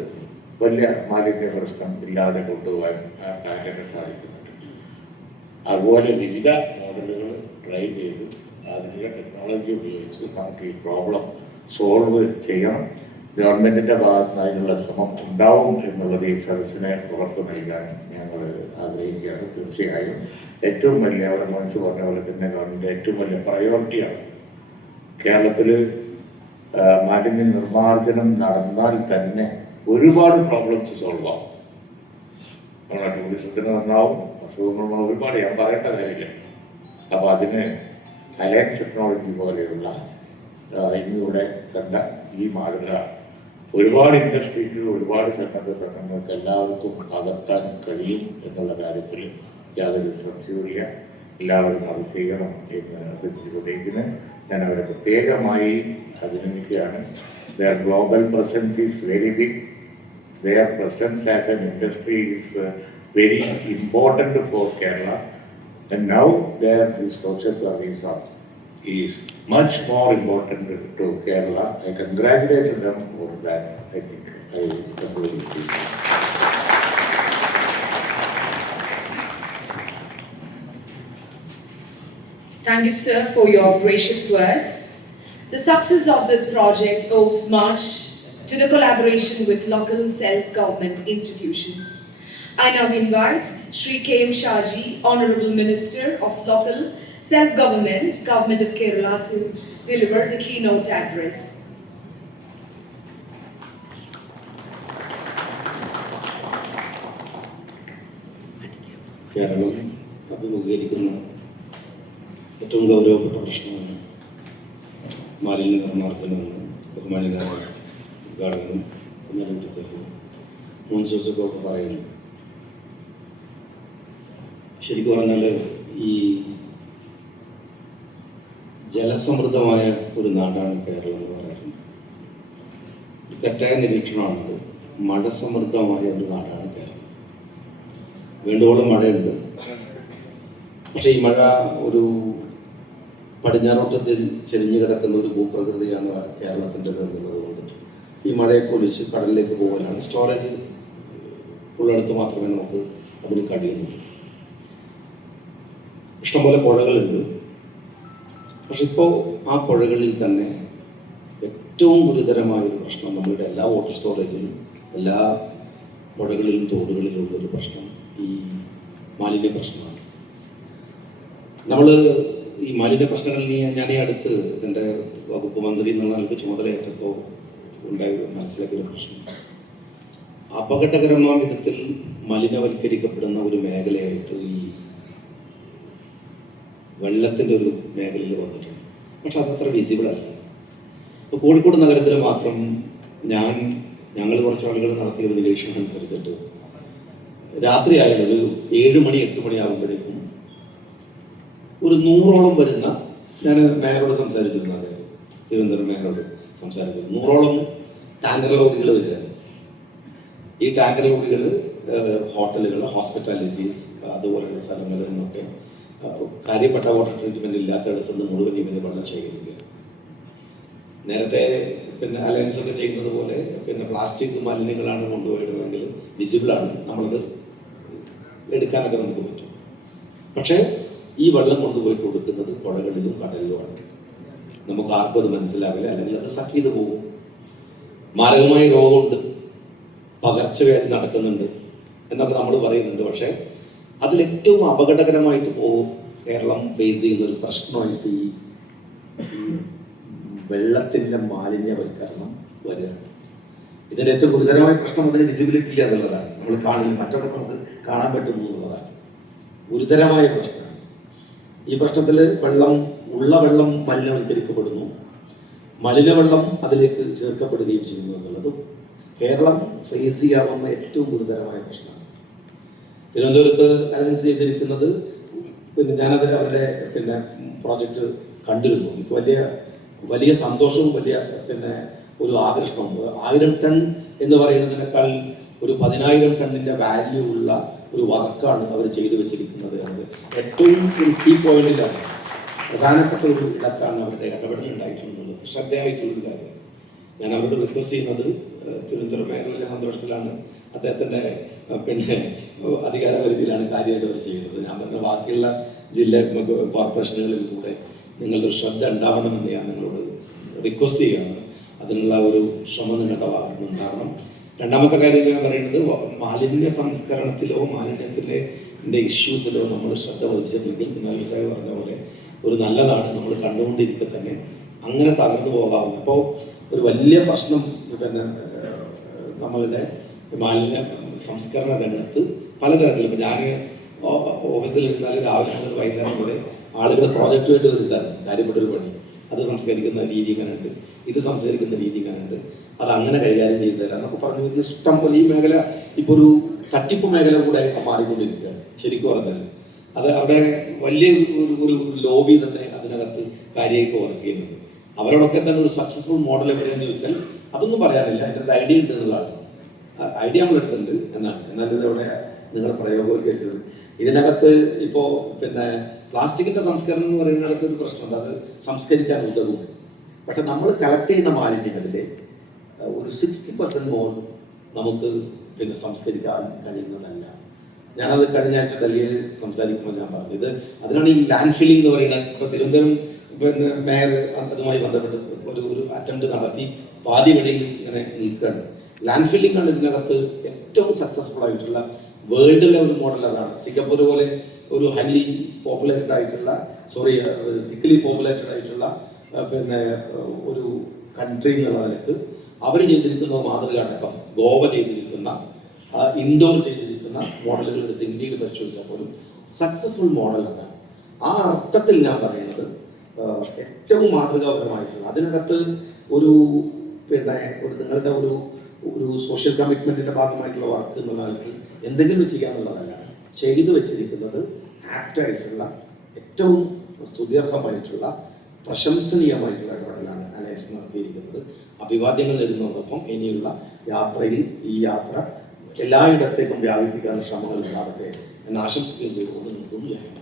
വലിയ മാലിന്യ പ്രശ്നം ഇല്ലാതെ കൊണ്ടുപോകാൻ ആ കാര്യങ്ങൾ സാധിക്കുന്നുണ്ട്. അതുപോലെ വിവിധ മോഡലുകൾ ട്രൈ ചെയ്ത് ആധുനിക ടെക്നോളജി ഉപയോഗിച്ച് നമുക്ക് ഈ പ്രോബ്ലം സോൾവ് ചെയ്യണം. ഗവൺമെൻറ്റിൻ്റെ ഭാഗത്ത് നിന്ന് അതിനുള്ള ശ്രമം ഉണ്ടാവും എന്നുള്ളത് ഈ സദസ്സിനെ ഉറപ്പ് നൽകാൻ ഞങ്ങൾ ആഗ്രഹിക്കുകയാണ്. തീർച്ചയായും ഏറ്റവും വലിയ അവർ മനസ്സ് പറഞ്ഞ പോലെ തന്നെ ഗവൺമെൻറ് ഏറ്റവും വലിയ പ്രയോറിറ്റിയാണ്. കേരളത്തിൽ മാലിന്യ നിർമ്മാർജ്ജനം നടന്നാൽ തന്നെ ഒരുപാട് പ്രോബ്ലംസ് സോൾവ് ആവും. നമ്മുടെ ടൂറിസത്തിന് നന്നാവും, അസുഖങ്ങൾ ഒരുപാട് ഞാൻ പറയേണ്ട കാര്യമില്ല. അപ്പോൾ അതിന് അലയൻസ് ടെക്നോളജി പോലെയുള്ള ഇന്നിവിടെ കണ്ട ഈ മാതൃക ഒരുപാട് ഇൻഡസ്ട്രീസിൽ ഒരുപാട് സന്നദ്ധ സംഘങ്ങൾക്ക് എല്ലാവർക്കും പകർത്താൻ കഴിയും എന്നുള്ള കാര്യത്തിൽ യാതൊരു സംശയവുമില്ല. എല്ലാവരും അത് ചെയ്യണം എന്ന് അഭ്യർത്ഥിച്ചുകൊണ്ട് ഇതിന് ഞാൻ അവരെ പ്രത്യേകമായി അഭിനന്ദിക്കുകയാണ്. Their global presence is very big. Their presence as an industry is very important for Kerala. And now this social service is much more important to Kerala. I congratulate them for that. I think I completely agree. Thank you, sir, for your gracious words. The success of this project owes much to the collaboration with local self-government institutions. I now invite Shri K.M. Shaji, Honorable Minister of Local Self-Government, Government of Kerala, to deliver the keynote address. Keralam അഭിമുഖീകരിക്കുന്ന ഏറ്റവും ഗൗരവപ്പെട്ട പ്രശ്നമാണ് മാലിന്യ നിർമ്മാർജ്ജനമെന്ന് ബഹുമാനിയായ ഉദ്ഘാടകനും deputy secretary മോൻസോസൊക്കെ ഒക്കെ പറയുന്നു. ശരിക്കും പറഞ്ഞാൽ ഈ ജലസമൃദ്ധമായ ഒരു നാടാണ് കേരളം എന്ന് പറയാറുണ്ട്. തെറ്റായ നിരീക്ഷണമാണത്. മഴ സമൃദ്ധമായ ഒരു നാടാണ് കേരളം. വേണ്ടുവോളം മഴയുണ്ട്. പക്ഷേ ഈ മഴ ഒരു പടിഞ്ഞാറോട്ടത്തിൽ ചെരിഞ്ഞു കിടക്കുന്ന ഒരു ഭൂപ്രകൃതിയാണ് കേരളത്തിൻ്റെത് എന്നുള്ളതുകൊണ്ട് ഈ മഴയെ പൊലിച്ച് കടലിലേക്ക് പോകാനാണ്. സ്റ്റോറേജ് ഉള്ളിടത്ത് മാത്രമേ നമുക്ക് അതിന് കഴിയുന്നുള്ളൂ. ഇഷ്ടംപോലെ പുഴകളുണ്ട്. പക്ഷെ ഇപ്പോൾ ആ പുഴകളിൽ തന്നെ ഏറ്റവും ഗുരുതരമായൊരു പ്രശ്നം നമ്മളുടെ എല്ലാ വാട്ടർ സ്റ്റോറേജിലും എല്ലാ പുഴകളിലും തോടുകളിലും ഉള്ളൊരു പ്രശ്നം ഈ മാലിന്യ പ്രശ്നമാണ്. നമ്മൾ ഈ മാലിന്യ പ്രശ്നങ്ങളിൽ ഞാൻ ഈ അടുത്ത് ഇതിൻ്റെ വകുപ്പ് മന്ത്രി എന്നുള്ള നിലയ്ക്ക് ചുമതലയേറ്റപ്പോൾ ഉണ്ടായ മനസ്സിലാക്കിയൊരു പ്രശ്നം, അപകടകരമായ വിധത്തിൽ മലിനവൽക്കരിക്കപ്പെടുന്ന ഒരു മേഖലയായിട്ട് ഈ വെള്ളത്തിൻ്റെ ഒരു മേഖലയിൽ വന്നിട്ടുണ്ട്. പക്ഷെ അതത്ര വിസിബിൾ അല്ല. ഇപ്പോൾ കോഴിക്കോട് നഗരത്തിൽ മാത്രം ഞങ്ങൾ കുറച്ച് ആളുകൾ നടത്തിയ ഒരു നിരീക്ഷണം അനുസരിച്ചിട്ട് രാത്രി ആയാലും ഒരു 7 മണി 8 മണി ആകുമ്പോഴേക്കും ഒരു 100ഓളം വരുന്ന, ഞാൻ മേയറോട് സംസാരിച്ചിരുന്നു, അതെ തിരുവനന്തപുരം മേയറോട് സംസാരിച്ചിരുന്നു, 100ഓളം ടാങ്കർ ലോറികൾ വരികയാണ്. ഈ ടാങ്കർ ലോറികൾ ഹോട്ടലുകൾ, ഹോസ്പിറ്റാലിറ്റീസ് അതുപോലെയുള്ള സ്ഥലങ്ങളിൽ നിന്നൊക്കെ കാര്യപ്പെട്ട വാട്ടർ ട്രീറ്റ്മെൻറ്റ് ഇല്ലാത്തയിടത്തു നിന്ന് മുഴുവൻ ഇവര് വെള്ളം ശേഖരിക്കുക. നേരത്തെ അലയൻസ് ഒക്കെ ചെയ്യുന്നത് പോലെ പ്ലാസ്റ്റിക് മാലിന്യങ്ങളാണ് കൊണ്ടുപോയിടുന്നതെങ്കിൽ വിസിബിളാണ്, നമ്മളത് എടുക്കാനൊക്കെ നമുക്ക് പറ്റും. പക്ഷേ ഈ വെള്ളം കൊണ്ടുപോയിട്ട് കൊടുക്കുന്നത് പുഴകളിലും കടലിലുമാണ്. നമുക്ക് ആർക്കും അത് മനസ്സിലാവില്ല, അല്ലെങ്കിൽ അത് സക്ക് ചെയ്ത് പോകും. മാരകമായ രോഗമുണ്ട്, പകർച്ചവ്യാധി നടക്കുന്നുണ്ട് എന്നൊക്കെ നമ്മൾ പറയുന്നുണ്ട്. പക്ഷേ അതിലേറ്റവും അപകടകരമായിട്ട് കേരളം ഫേസ് ചെയ്യുന്ന ഒരു പ്രശ്നമായിട്ട് ഈ വെള്ളത്തിൻ്റെ മാലിന്യവൽക്കരണം വരികയാണ്. ഇതിൻ്റെ ഏറ്റവും ഗുരുതരമായ പ്രശ്നം അതിന് വിസിബിലിറ്റി ഇല്ല എന്നുള്ളതാണ്. നമ്മൾ കാണില്ല, മറ്റൊക്കെ നമുക്ക് കാണാൻ പറ്റുന്നു എന്നുള്ളതാണ് ഗുരുതരമായ പ്രശ്നം. ഈ പ്രശ്നത്തിൽ വെള്ളം മലിനവൽക്കരിക്കപ്പെടുന്നു, മലിനവെള്ളം അതിലേക്ക് ചേർക്കപ്പെടുകയും ചെയ്യുന്നു എന്നുള്ളതും കേരളം ഫേസ് ചെയ്യാവുന്ന ഏറ്റവും ഗുരുതരമായ പ്രശ്നമാണ്. തിരുവനന്തപുരത്ത് അനൗൺസ് ചെയ്തിരിക്കുന്നത് ഞാനത് അവരുടെ പ്രോജക്റ്റ് കണ്ടിരുന്നു. എനിക്ക് വലിയ സന്തോഷവും വലിയ ഒരു ആകർഷണവും. 1000 ടൺ എന്ന് പറയുന്നതിനേക്കാൾ ഒരു 10,000 ടണ്ണിൻ്റെ വാല്യൂ ഉള്ള ഒരു വർക്കാണ് അവർ ചെയ്തു വെച്ചിരിക്കുന്നത് എന്നത് ഏറ്റവും ഒരു കീ പോയിന്റിലാണ്, പ്രധാനപ്പെട്ട ഒരു ഇടത്താണ് അവരുടെ ഇടപെടൽ ഉണ്ടായിട്ടുള്ളത്. ശ്രദ്ധയായിട്ടുള്ളൊരു കാര്യം. ഞാൻ അവരോട് റിക്വസ്റ്റ് ചെയ്യുന്നത്, തിരുവനന്തപുരം മേയർ വലിയ സന്തോഷത്തിലാണ്, അദ്ദേഹത്തിൻ്റെ അധികാര പരിധിയിലാണ് കാര്യമായിട്ട് അവർ ചെയ്യുന്നത്. ഞാൻ പറഞ്ഞ ബാക്കിയുള്ള ജില്ലാ കോർപ്പറേഷനുകളിൽ കൂടെ നിങ്ങളുടെ ശ്രദ്ധ ഉണ്ടാവണമെന്ന് ഞാൻ നിങ്ങളോട് റിക്വസ്റ്റ് ചെയ്യുകയാണ്. അതിനുള്ള ഒരു ശ്രമം നിങ്ങളുടെ ഭാഗത്ത് ഉണ്ടാകണം. രണ്ടാമത്തെ കാര്യം ഞാൻ പറയുന്നത്, മാലിന്യ സംസ്കരണത്തിലോ മാലിന്യത്തിൻ്റെ ഇഷ്യൂസിലോ നമ്മൾ ശ്രദ്ധ വഹിച്ചിട്ടുണ്ടെങ്കിൽ കുഞ്ഞാലി സാഹിബ് പറഞ്ഞ പോലെ ഒരു നല്ലതാണ്. നമ്മൾ കണ്ടുകൊണ്ടിരിക്കെ തന്നെ അങ്ങനെ തകർന്നു പോകാവുന്ന അപ്പോൾ ഒരു വലിയ പ്രശ്നം നമ്മളുടെ മാലിന്യ സംസ്കരണ രംഗത്ത് പലതരത്തിൽ. ഇപ്പം ഞാൻ ഓഫീസിൽ ഇരുന്നാൽ രാവിലെ മുതൽ വൈകുന്നേരം വരെ ആളുകൾ പ്രോജക്റ്റുമായിട്ട് വരുത്താൻ കാര്യപ്പെട്ടൊരു പണി. അത് സംസ്കരിക്കുന്ന രീതി ഇങ്ങനെയുണ്ട്, ഇത് സംസ്കരിക്കുന്ന രീതി ഇങ്ങനെയുണ്ട്, അത് അങ്ങനെ കൈകാര്യം ചെയ്തു തരാം എന്നൊക്കെ പറഞ്ഞു വരുന്ന ഇഷ്ടം പോലെ. ഈ മേഖല ഇപ്പോൾ ഒരു തട്ടിപ്പ് മേഖല കൂടെ മാറിക്കൊണ്ടിരിക്കുകയാണ് ശരിക്കും പറഞ്ഞാൽ. അത് അവിടെ വലിയ ഒരു ലോബി തന്നെ അതിനകത്ത് കാര്യമായിട്ട് വർക്ക് ചെയ്യുന്നുണ്ട്. അവരോടൊക്കെ തന്നെ ഒരു സക്സസ്ഫുൾ മോഡൽ എവിടെയെന്ന് ചോദിച്ചാൽ അതൊന്നും പറയാനില്ല. എൻ്റെ ഒരു ഐഡിയ ഉണ്ട് എന്നുള്ളതാണ്. ഐഡിയ നമ്മൾ എടുത്തിട്ടുണ്ട് എന്നാൽ ഇതവിടെ നിങ്ങൾ പ്രയോഗവൽക്കരിച്ചത്. ഇതിനകത്ത് ഇപ്പോൾ പ്ലാസ്റ്റിക്കിൻ്റെ സംസ്കരണം എന്ന് പറയുന്നിടത്ത് ഒരു പ്രശ്നമുണ്ട്, അത് സംസ്കരിക്കാൻ ഉതകും. പക്ഷെ നമ്മൾ കളക്ട് ചെയ്യുന്ന മാലിന്യങ്ങളിലെ ഒരു 60% മോർ നമുക്ക് സംസ്കരിക്കാൻ കഴിയുന്നതല്ല. ഞാനത് കഴിഞ്ഞ ആഴ്ച ഡൽഹിയിൽ സംസാരിക്കുമ്പോൾ ഞാൻ പറഞ്ഞു, ഇത് അതിനാണ് ഈ ലാൻഡ് ഫില്ലിംഗ് എന്ന് പറയുന്നത്. ഇപ്പോൾ തിരുവനന്തപുരം മേയർ അതുമായി ബന്ധപ്പെട്ട് ഒരു അറ്റംപ്റ്റ് നടത്തി പാതി വഴിയിൽ ഇങ്ങനെ നിൽക്കുകയാണ്. ലാൻഡ് ഫില്ലിംഗ് ആണ് ഇതിനകത്ത് ഏറ്റവും സക്സസ്ഫുൾ ആയിട്ടുള്ള വേൾഡിലെ ഒരു മോഡൽ. അതാണ് സിംഗപ്പൂർ പോലെ ഒരു ഹൈലി പോപ്പുലേറ്റഡ് ആയിട്ടുള്ള തിക്കലി പോപ്പുലേറ്റഡ് ആയിട്ടുള്ള ഒരു കൺട്രി എന്നുള്ള നിലക്ക് അവർ ചെയ്തിരിക്കുന്ന മാതൃകാടക്കം ഗോവ ചെയ്തിരിക്കുന്ന ഇൻഡോർ ചെയ്തിരിക്കുന്ന മോഡലുകൾ എടുത്ത് ഇന്ത്യയിൽ പരിശോധിച്ചാൽ പോലും സക്സസ്ഫുൾ മോഡൽ അതാണ്. ആ അർത്ഥത്തിൽ ഞാൻ പറയുന്നത് ഏറ്റവും മാതൃകാപരമായിട്ടുള്ള അതിനകത്ത് ഒരു നിങ്ങളുടെ ഒരു സോഷ്യൽ കമ്മിറ്റ്മെന്റിന്റെ ഭാഗമായിട്ടുള്ള വർക്ക് എന്നുള്ള ആൾക്ക് എന്തെങ്കിലും ചെയ്യാന്നുള്ളതല്ല, ചെയ്തു വെച്ചിരിക്കുന്നത് ആപ്റ്റായിട്ടുള്ള ഏറ്റവും സ്തുത്യർഹമായിട്ടുള്ള പ്രശംസനീയമായിട്ടുള്ള ഇടപെടലാണ് അലയൻസ് നടത്തിയിരിക്കുന്നത്. അഭിവാദ്യങ്ങൾ നേടുന്നതോടൊപ്പം ഇനിയുള്ള യാത്രയിൽ ഈ യാത്ര എല്ലായിടത്തേക്കും വ്യാപിപ്പിക്കാനുള്ള ശ്രമങ്ങൾ ഉണ്ടാവട്ടെ എന്ന് ആശംസിക്കുകയും ചെയ്തുകൊണ്ട് നിൽക്കുകയാണ്.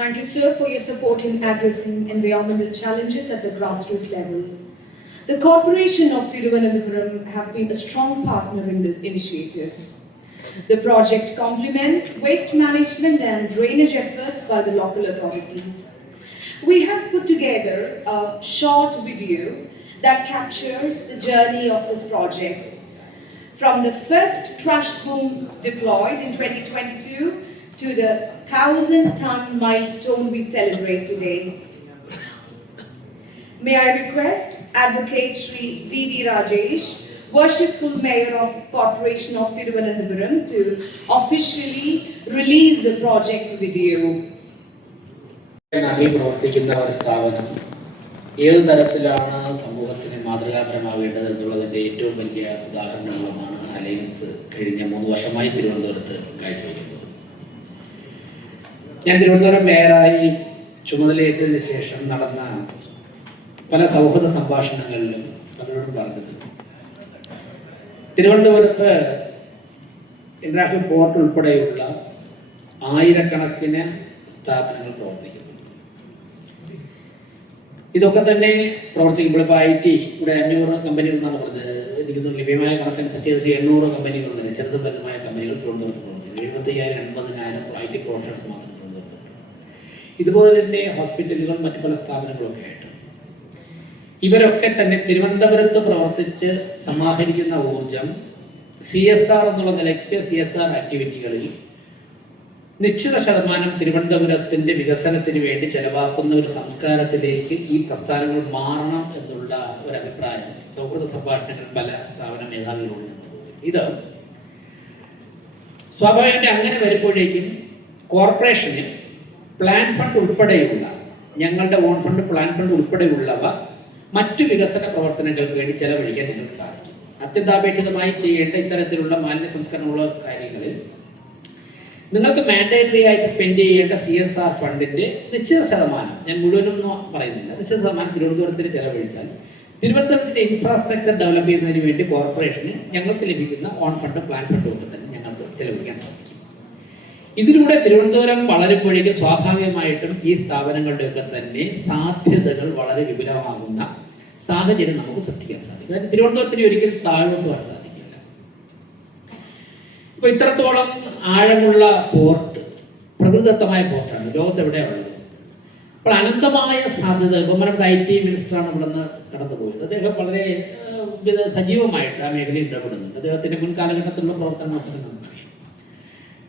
Thank you, sir, for your support in addressing environmental challenges at the grassroots level. The Corporation of Thiruvananthapuram have been a strong partner in this initiative. The project complements waste management and drainage efforts by the local authorities. We have put together a short video that captures the journey of this project. From the first trash boom deployed in 2022 to the 1,000-ton milestone we celebrate today. May I request Advocate Shri V.V. Rajesh, Worshipful Mayor of Corporation of Thiruvananthapuram, to officially release the project video. നന്ദി പ്രവർത്തിക്കുന്ന ഒരു സ്ഥാപനം ഏതു തരത്തിലാണ് സമൂഹത്തിന് മാതൃകാപരമാവേണ്ടത് എന്നുള്ളതിൻ്റെ ഏറ്റവും വലിയ ഉദാഹരണങ്ങളൊന്നാണ് അലയൻസ് കഴിഞ്ഞ 3 വർഷമായി തിരുവനന്തപുരത്ത് കാഴ്ചവെക്കുന്നത്. ഞാൻ തിരുവനന്തപുരം മേയറായി ചുമതലയേറ്റതിന് ശേഷം നടന്ന പല സൗഹൃദ സംഭാഷണങ്ങളിലും പലരോടും പറഞ്ഞത്, തിരുവനന്തപുരത്ത് ഇന്റർനാഷണൽ പോർട്ട് ഉൾപ്പെടെയുള്ള ആയിരക്കണക്കിന് സ്ഥാപനങ്ങൾ പ്രവർത്തിക്കുന്നു. ഇതൊക്കെ തന്നെ പ്രവർത്തിക്കുമ്പോൾ ഇപ്പോൾ IT ഇവിടെ 500 കമ്പനികൾ എന്നാണ് പറഞ്ഞത്. എനിക്ക് ലഭ്യമായ കണക്കനുസരിച്ച് 800 കമ്പനികൾ തന്നെ ചെറുതും വലുതുമായ കമ്പനികൾ തിരുവനന്തപുരത്ത് പ്രവർത്തിക്കുന്നു. 75,000-80,000 IT പ്രൊഫഷണൽസ് മാത്രം തിരുവനന്തപുരത്ത്. ഇതുപോലെ തന്നെ ഹോസ്പിറ്റലുകൾ മറ്റു പല സ്ഥാപനങ്ങളൊക്കെ ആയിട്ട് ഇവരൊക്കെ തന്നെ തിരുവനന്തപുരത്ത് പ്രവർത്തിച്ച് സമാഹരിക്കുന്ന ഊർജം CSR എന്നുള്ള നിലയ്ക്ക് CSR ആക്ടിവിറ്റികളിൽ നിശ്ചിത ശതമാനം തിരുവനന്തപുരത്തിൻ്റെ വികസനത്തിന് വേണ്ടി ചെലവാക്കുന്ന ഒരു സംസ്കാരത്തിലേക്ക് ഈ പ്രസ്ഥാനങ്ങൾ മാറണം എന്നുള്ള ഒരു അഭിപ്രായം സൗഹൃദ സംഭാഷണങ്ങൾ പല സ്ഥാപന മേധാവികളോട് ഇത് സ്വാഭാവികമായിട്ട് അങ്ങനെ വരുമ്പോഴേക്കും കോർപ്പറേഷന് പ്ലാൻ ഫണ്ട് ഉൾപ്പെടെയുള്ള ഞങ്ങളുടെ ഓൺ ഫണ്ട് പ്ലാൻ ഫണ്ട് ഉൾപ്പെടെയുള്ളവ മറ്റു വികസന പ്രവർത്തനങ്ങൾക്ക് വേണ്ടി ചെലവഴിക്കാൻ നിങ്ങൾക്ക് സാധിക്കും. അത്യന്താപേക്ഷിതമായി ചെയ്യേണ്ട ഇത്തരത്തിലുള്ള മാലിന്യ സംസ്കരണമുള്ള കാര്യങ്ങളിൽ നിങ്ങൾക്ക് മാൻഡേറ്ററി ആയിട്ട് സ്പെൻഡ് ചെയ്യേണ്ട CSR ഫണ്ടിൻ്റെ നിശ്ചിത ശതമാനം, ഞാൻ മുഴുവനൊന്നും പറയുന്നില്ല, നിശ്ചിത ശതമാനം തിരുവനന്തപുരത്തിന് ചെലവഴിച്ചാൽ തിരുവനന്തപുരത്തിൻ്റെ ഇൻഫ്രാസ്ട്രക്ചർ ഡെവലപ്പ് ചെയ്യുന്നതിന് വേണ്ടി കോർപ്പറേഷന് ഞങ്ങൾക്ക് ലഭിക്കുന്ന ഓൺ ഫണ്ട് പ്ലാൻ ഫണ്ടും ഒക്കെ തന്നെ ഞങ്ങൾക്ക് ചെലവഴിക്കാൻ സാധിക്കും. ഇതിലൂടെ തിരുവനന്തപുരം വളരുമ്പോഴേക്കും സ്വാഭാവികമായിട്ടും ഈ സ്ഥാപനങ്ങളുടെയൊക്കെ തന്നെ സാധ്യതകൾ വളരെ വിപുലമാകുന്ന സാഹചര്യം നമുക്ക് സൃഷ്ടിക്കാൻ സാധിക്കും. അതായത് തിരുവനന്തപുരത്തിന് ഒരിക്കലും താഴോട്ട് പോകാൻ സാധിക്കില്ല. ഇപ്പോൾ ഇത്രത്തോളം ആഴമുള്ള പോർട്ട്, പ്രകൃതിദത്തമായ പോർട്ടാണ് ലോകത്ത് എവിടെയാണ് ഉള്ളത്. അപ്പോൾ അനന്തമായ സാധ്യത. ഇപ്പം നമ്മുടെ IT മിനിസ്റ്ററാണ് ഇവിടെ നിന്ന് കടന്നുപോയത്. അദ്ദേഹം വളരെ സജീവമായിട്ട് ആ മേഖലയിൽ ഇടപെടുന്നുണ്ട്. അദ്ദേഹത്തിൻ്റെ മുൻകാലഘട്ടത്തിലുള്ള പ്രവർത്തനങ്ങളൊക്കെ നമുക്കറിയാം.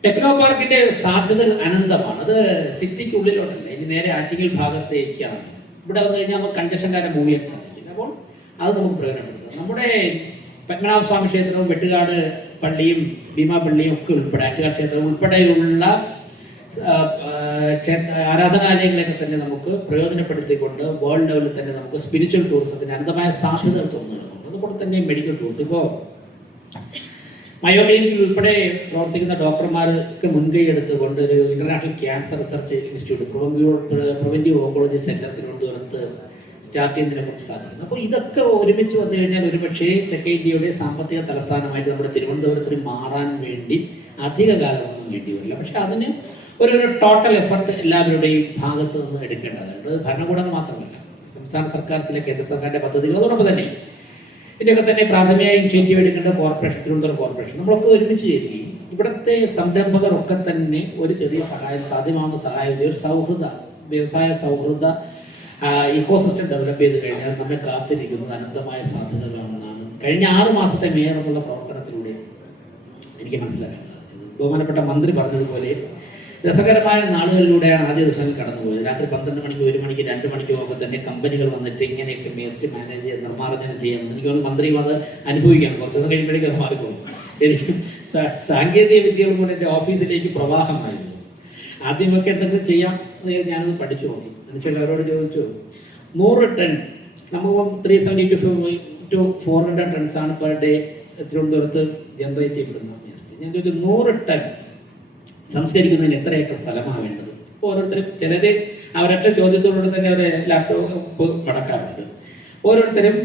ടെക്നോ പാർക്കിൻ്റെ സാധ്യതകൾ അനന്തമാണ്. അത് സിറ്റിക്കുള്ളിലോട്ടല്ല, ഇനി നേരെ ആറ്റിങ്ങൽ ഭാഗത്തേക്കാണ്. ഇവിടെ വന്നു കഴിഞ്ഞാൽ നമുക്ക് കൺജഷൻ കാര്യം മൂവ് ചെയ്യാൻ സാധിക്കില്ല. അപ്പോൾ അത് നമുക്ക് പ്രയോജനപ്പെടുത്താം. നമ്മുടെ പത്മനാഭസ്വാമി ക്ഷേത്രവും വെട്ടുകാട് പള്ളിയും ഭീമാ പള്ളിയും ഒക്കെ ഉൾപ്പെടെ, ആറ്റുകാട് ക്ഷേത്രം ഉൾപ്പെടെയുള്ള ആരാധനാലയങ്ങളെയൊക്കെ തന്നെ നമുക്ക് പ്രയോജനപ്പെടുത്തിക്കൊണ്ട് വേൾഡ് ലെവലിൽ തന്നെ നമുക്ക് സ്പിരിച്വൽ ടൂറിസത്തിന് അനന്തമായ സാധ്യതകൾ തോന്നുന്നുണ്ട്. അതുപോലെ തന്നെ മെഡിക്കൽ ടൂറിസം. ഇപ്പോൾ മയോ ക്ലിനിക്കിൽ ഉൾപ്പെടെ പ്രവർത്തിക്കുന്ന ഡോക്ടർമാർക്ക് മുൻകൈ എടുത്തുകൊണ്ട് ഒരു international cancer research institute, preventive oncology centre തിരുവനന്തപുരത്ത് സ്റ്റാർട്ട് ചെയ്യുന്നതിനെ കുറിച്ച് സാധിക്കുന്നു. അപ്പോൾ ഇതൊക്കെ ഒരുമിച്ച് വന്നു കഴിഞ്ഞാൽ ഒരുപക്ഷേ തെക്കേ ഇന്ത്യയുടെ സാമ്പത്തിക തലസ്ഥാനമായിട്ട് നമ്മുടെ തിരുവനന്തപുരത്തിന് മാറാൻ വേണ്ടി അധിക കാലമൊന്നും വേണ്ടി വരില്ല. പക്ഷെ അതിന് ഒരു ടോട്ടൽ എഫർട്ട് എല്ലാവരുടെയും ഭാഗത്ത് നിന്ന് എടുക്കേണ്ടതുണ്ട്. ഭരണകൂടം മാത്രമല്ല, സംസ്ഥാന സർക്കാർ, ചില കേന്ദ്ര സർക്കാരിൻ്റെ പദ്ധതികൾ, അതോടൊപ്പം തന്നെ ഇതിൻ്റെയൊക്കെ തന്നെ പ്രാഥമിക ഇനിഷ്യേറ്റീവ് എടുക്കേണ്ട കോർപ്പറേഷൻ, തിരുവനന്തപുരം കോർപ്പറേഷൻ, നമ്മളൊക്കെ ഒരുമിച്ച് ചേരുകയും ഇവിടുത്തെ സംരംഭകരൊക്കെ തന്നെ ഒരു ചെറിയ സഹായം, സാധ്യമാകുന്ന സഹായം, ഒരു വ്യവസായ സൗഹൃദ ഇക്കോസിസ്റ്റം ഡെവലപ്പ് ചെയ്ത് കഴിഞ്ഞാൽ നമ്മെ കാത്തിരിക്കുന്നത് അനന്തമായ സാധ്യതകളാണെന്നാണ് കഴിഞ്ഞ 6 മാസത്തെ മേയർ എന്നുള്ള പ്രവർത്തനത്തിലൂടെ എനിക്ക് മനസ്സിലാക്കാൻ സാധിച്ചത്. ബഹുമാനപ്പെട്ട മന്ത്രി പറഞ്ഞതുപോലെ രസകരമായ നാളുകളിലൂടെയാണ് ആദ്യ ദിവസങ്ങൾ കടന്നുപോയത്. രാത്രി 12 മണിക്ക്, 1 മണിക്ക്, 2 മണിക്ക് പോകുമ്പോൾ തന്നെ കമ്പനികൾ വന്നിട്ട് ഇങ്ങനെയൊക്കെ വേസ്റ്റ് മാനേജ് ചെയ്യാൻ, നിർമ്മാർജ്ജനം ചെയ്യാൻ, എനിക്ക് മന്ത്രി വന്ന് അനുഭവിക്കണം. കുറച്ചൊന്നും കഴിയുമ്പോഴേക്കും അത് മാറിക്കോളും. എനിക്ക് സാങ്കേതിക വിദ്യകൾ കൊണ്ട് എൻ്റെ ഓഫീസിലേക്ക് പ്രവാഹമായിരുന്നു. ആദ്യമൊക്കെ എന്തെങ്കിലും ചെയ്യാം ഞാനത് പഠിച്ചു നോക്കി. എന്നുവെച്ചാൽ അവരോട് ചോദിച്ചു, 100 ടൺ, നമുക്ക് 370 to 400 ടൺസാണ് പെർ ഡേ തിരുവനന്തപുരത്ത് ജനറേറ്റ് ചെയ്യപ്പെടുന്ന വേസ്റ്റ്. ഞാൻ ചോദിച്ചു 100 ടൺ സംസ്കരിക്കുന്നതിന് എത്ര ഏക്കർ സ്ഥലമാണ് വേണ്ടത്? ഓരോരുത്തരും ചിലർ അവരൊറ്റ ചോദ്യത്തോടുകൂടി തന്നെ അവർ ലാപ്ടോപ്പ് മടക്കാറുണ്ട്. ഓരോരുത്തരും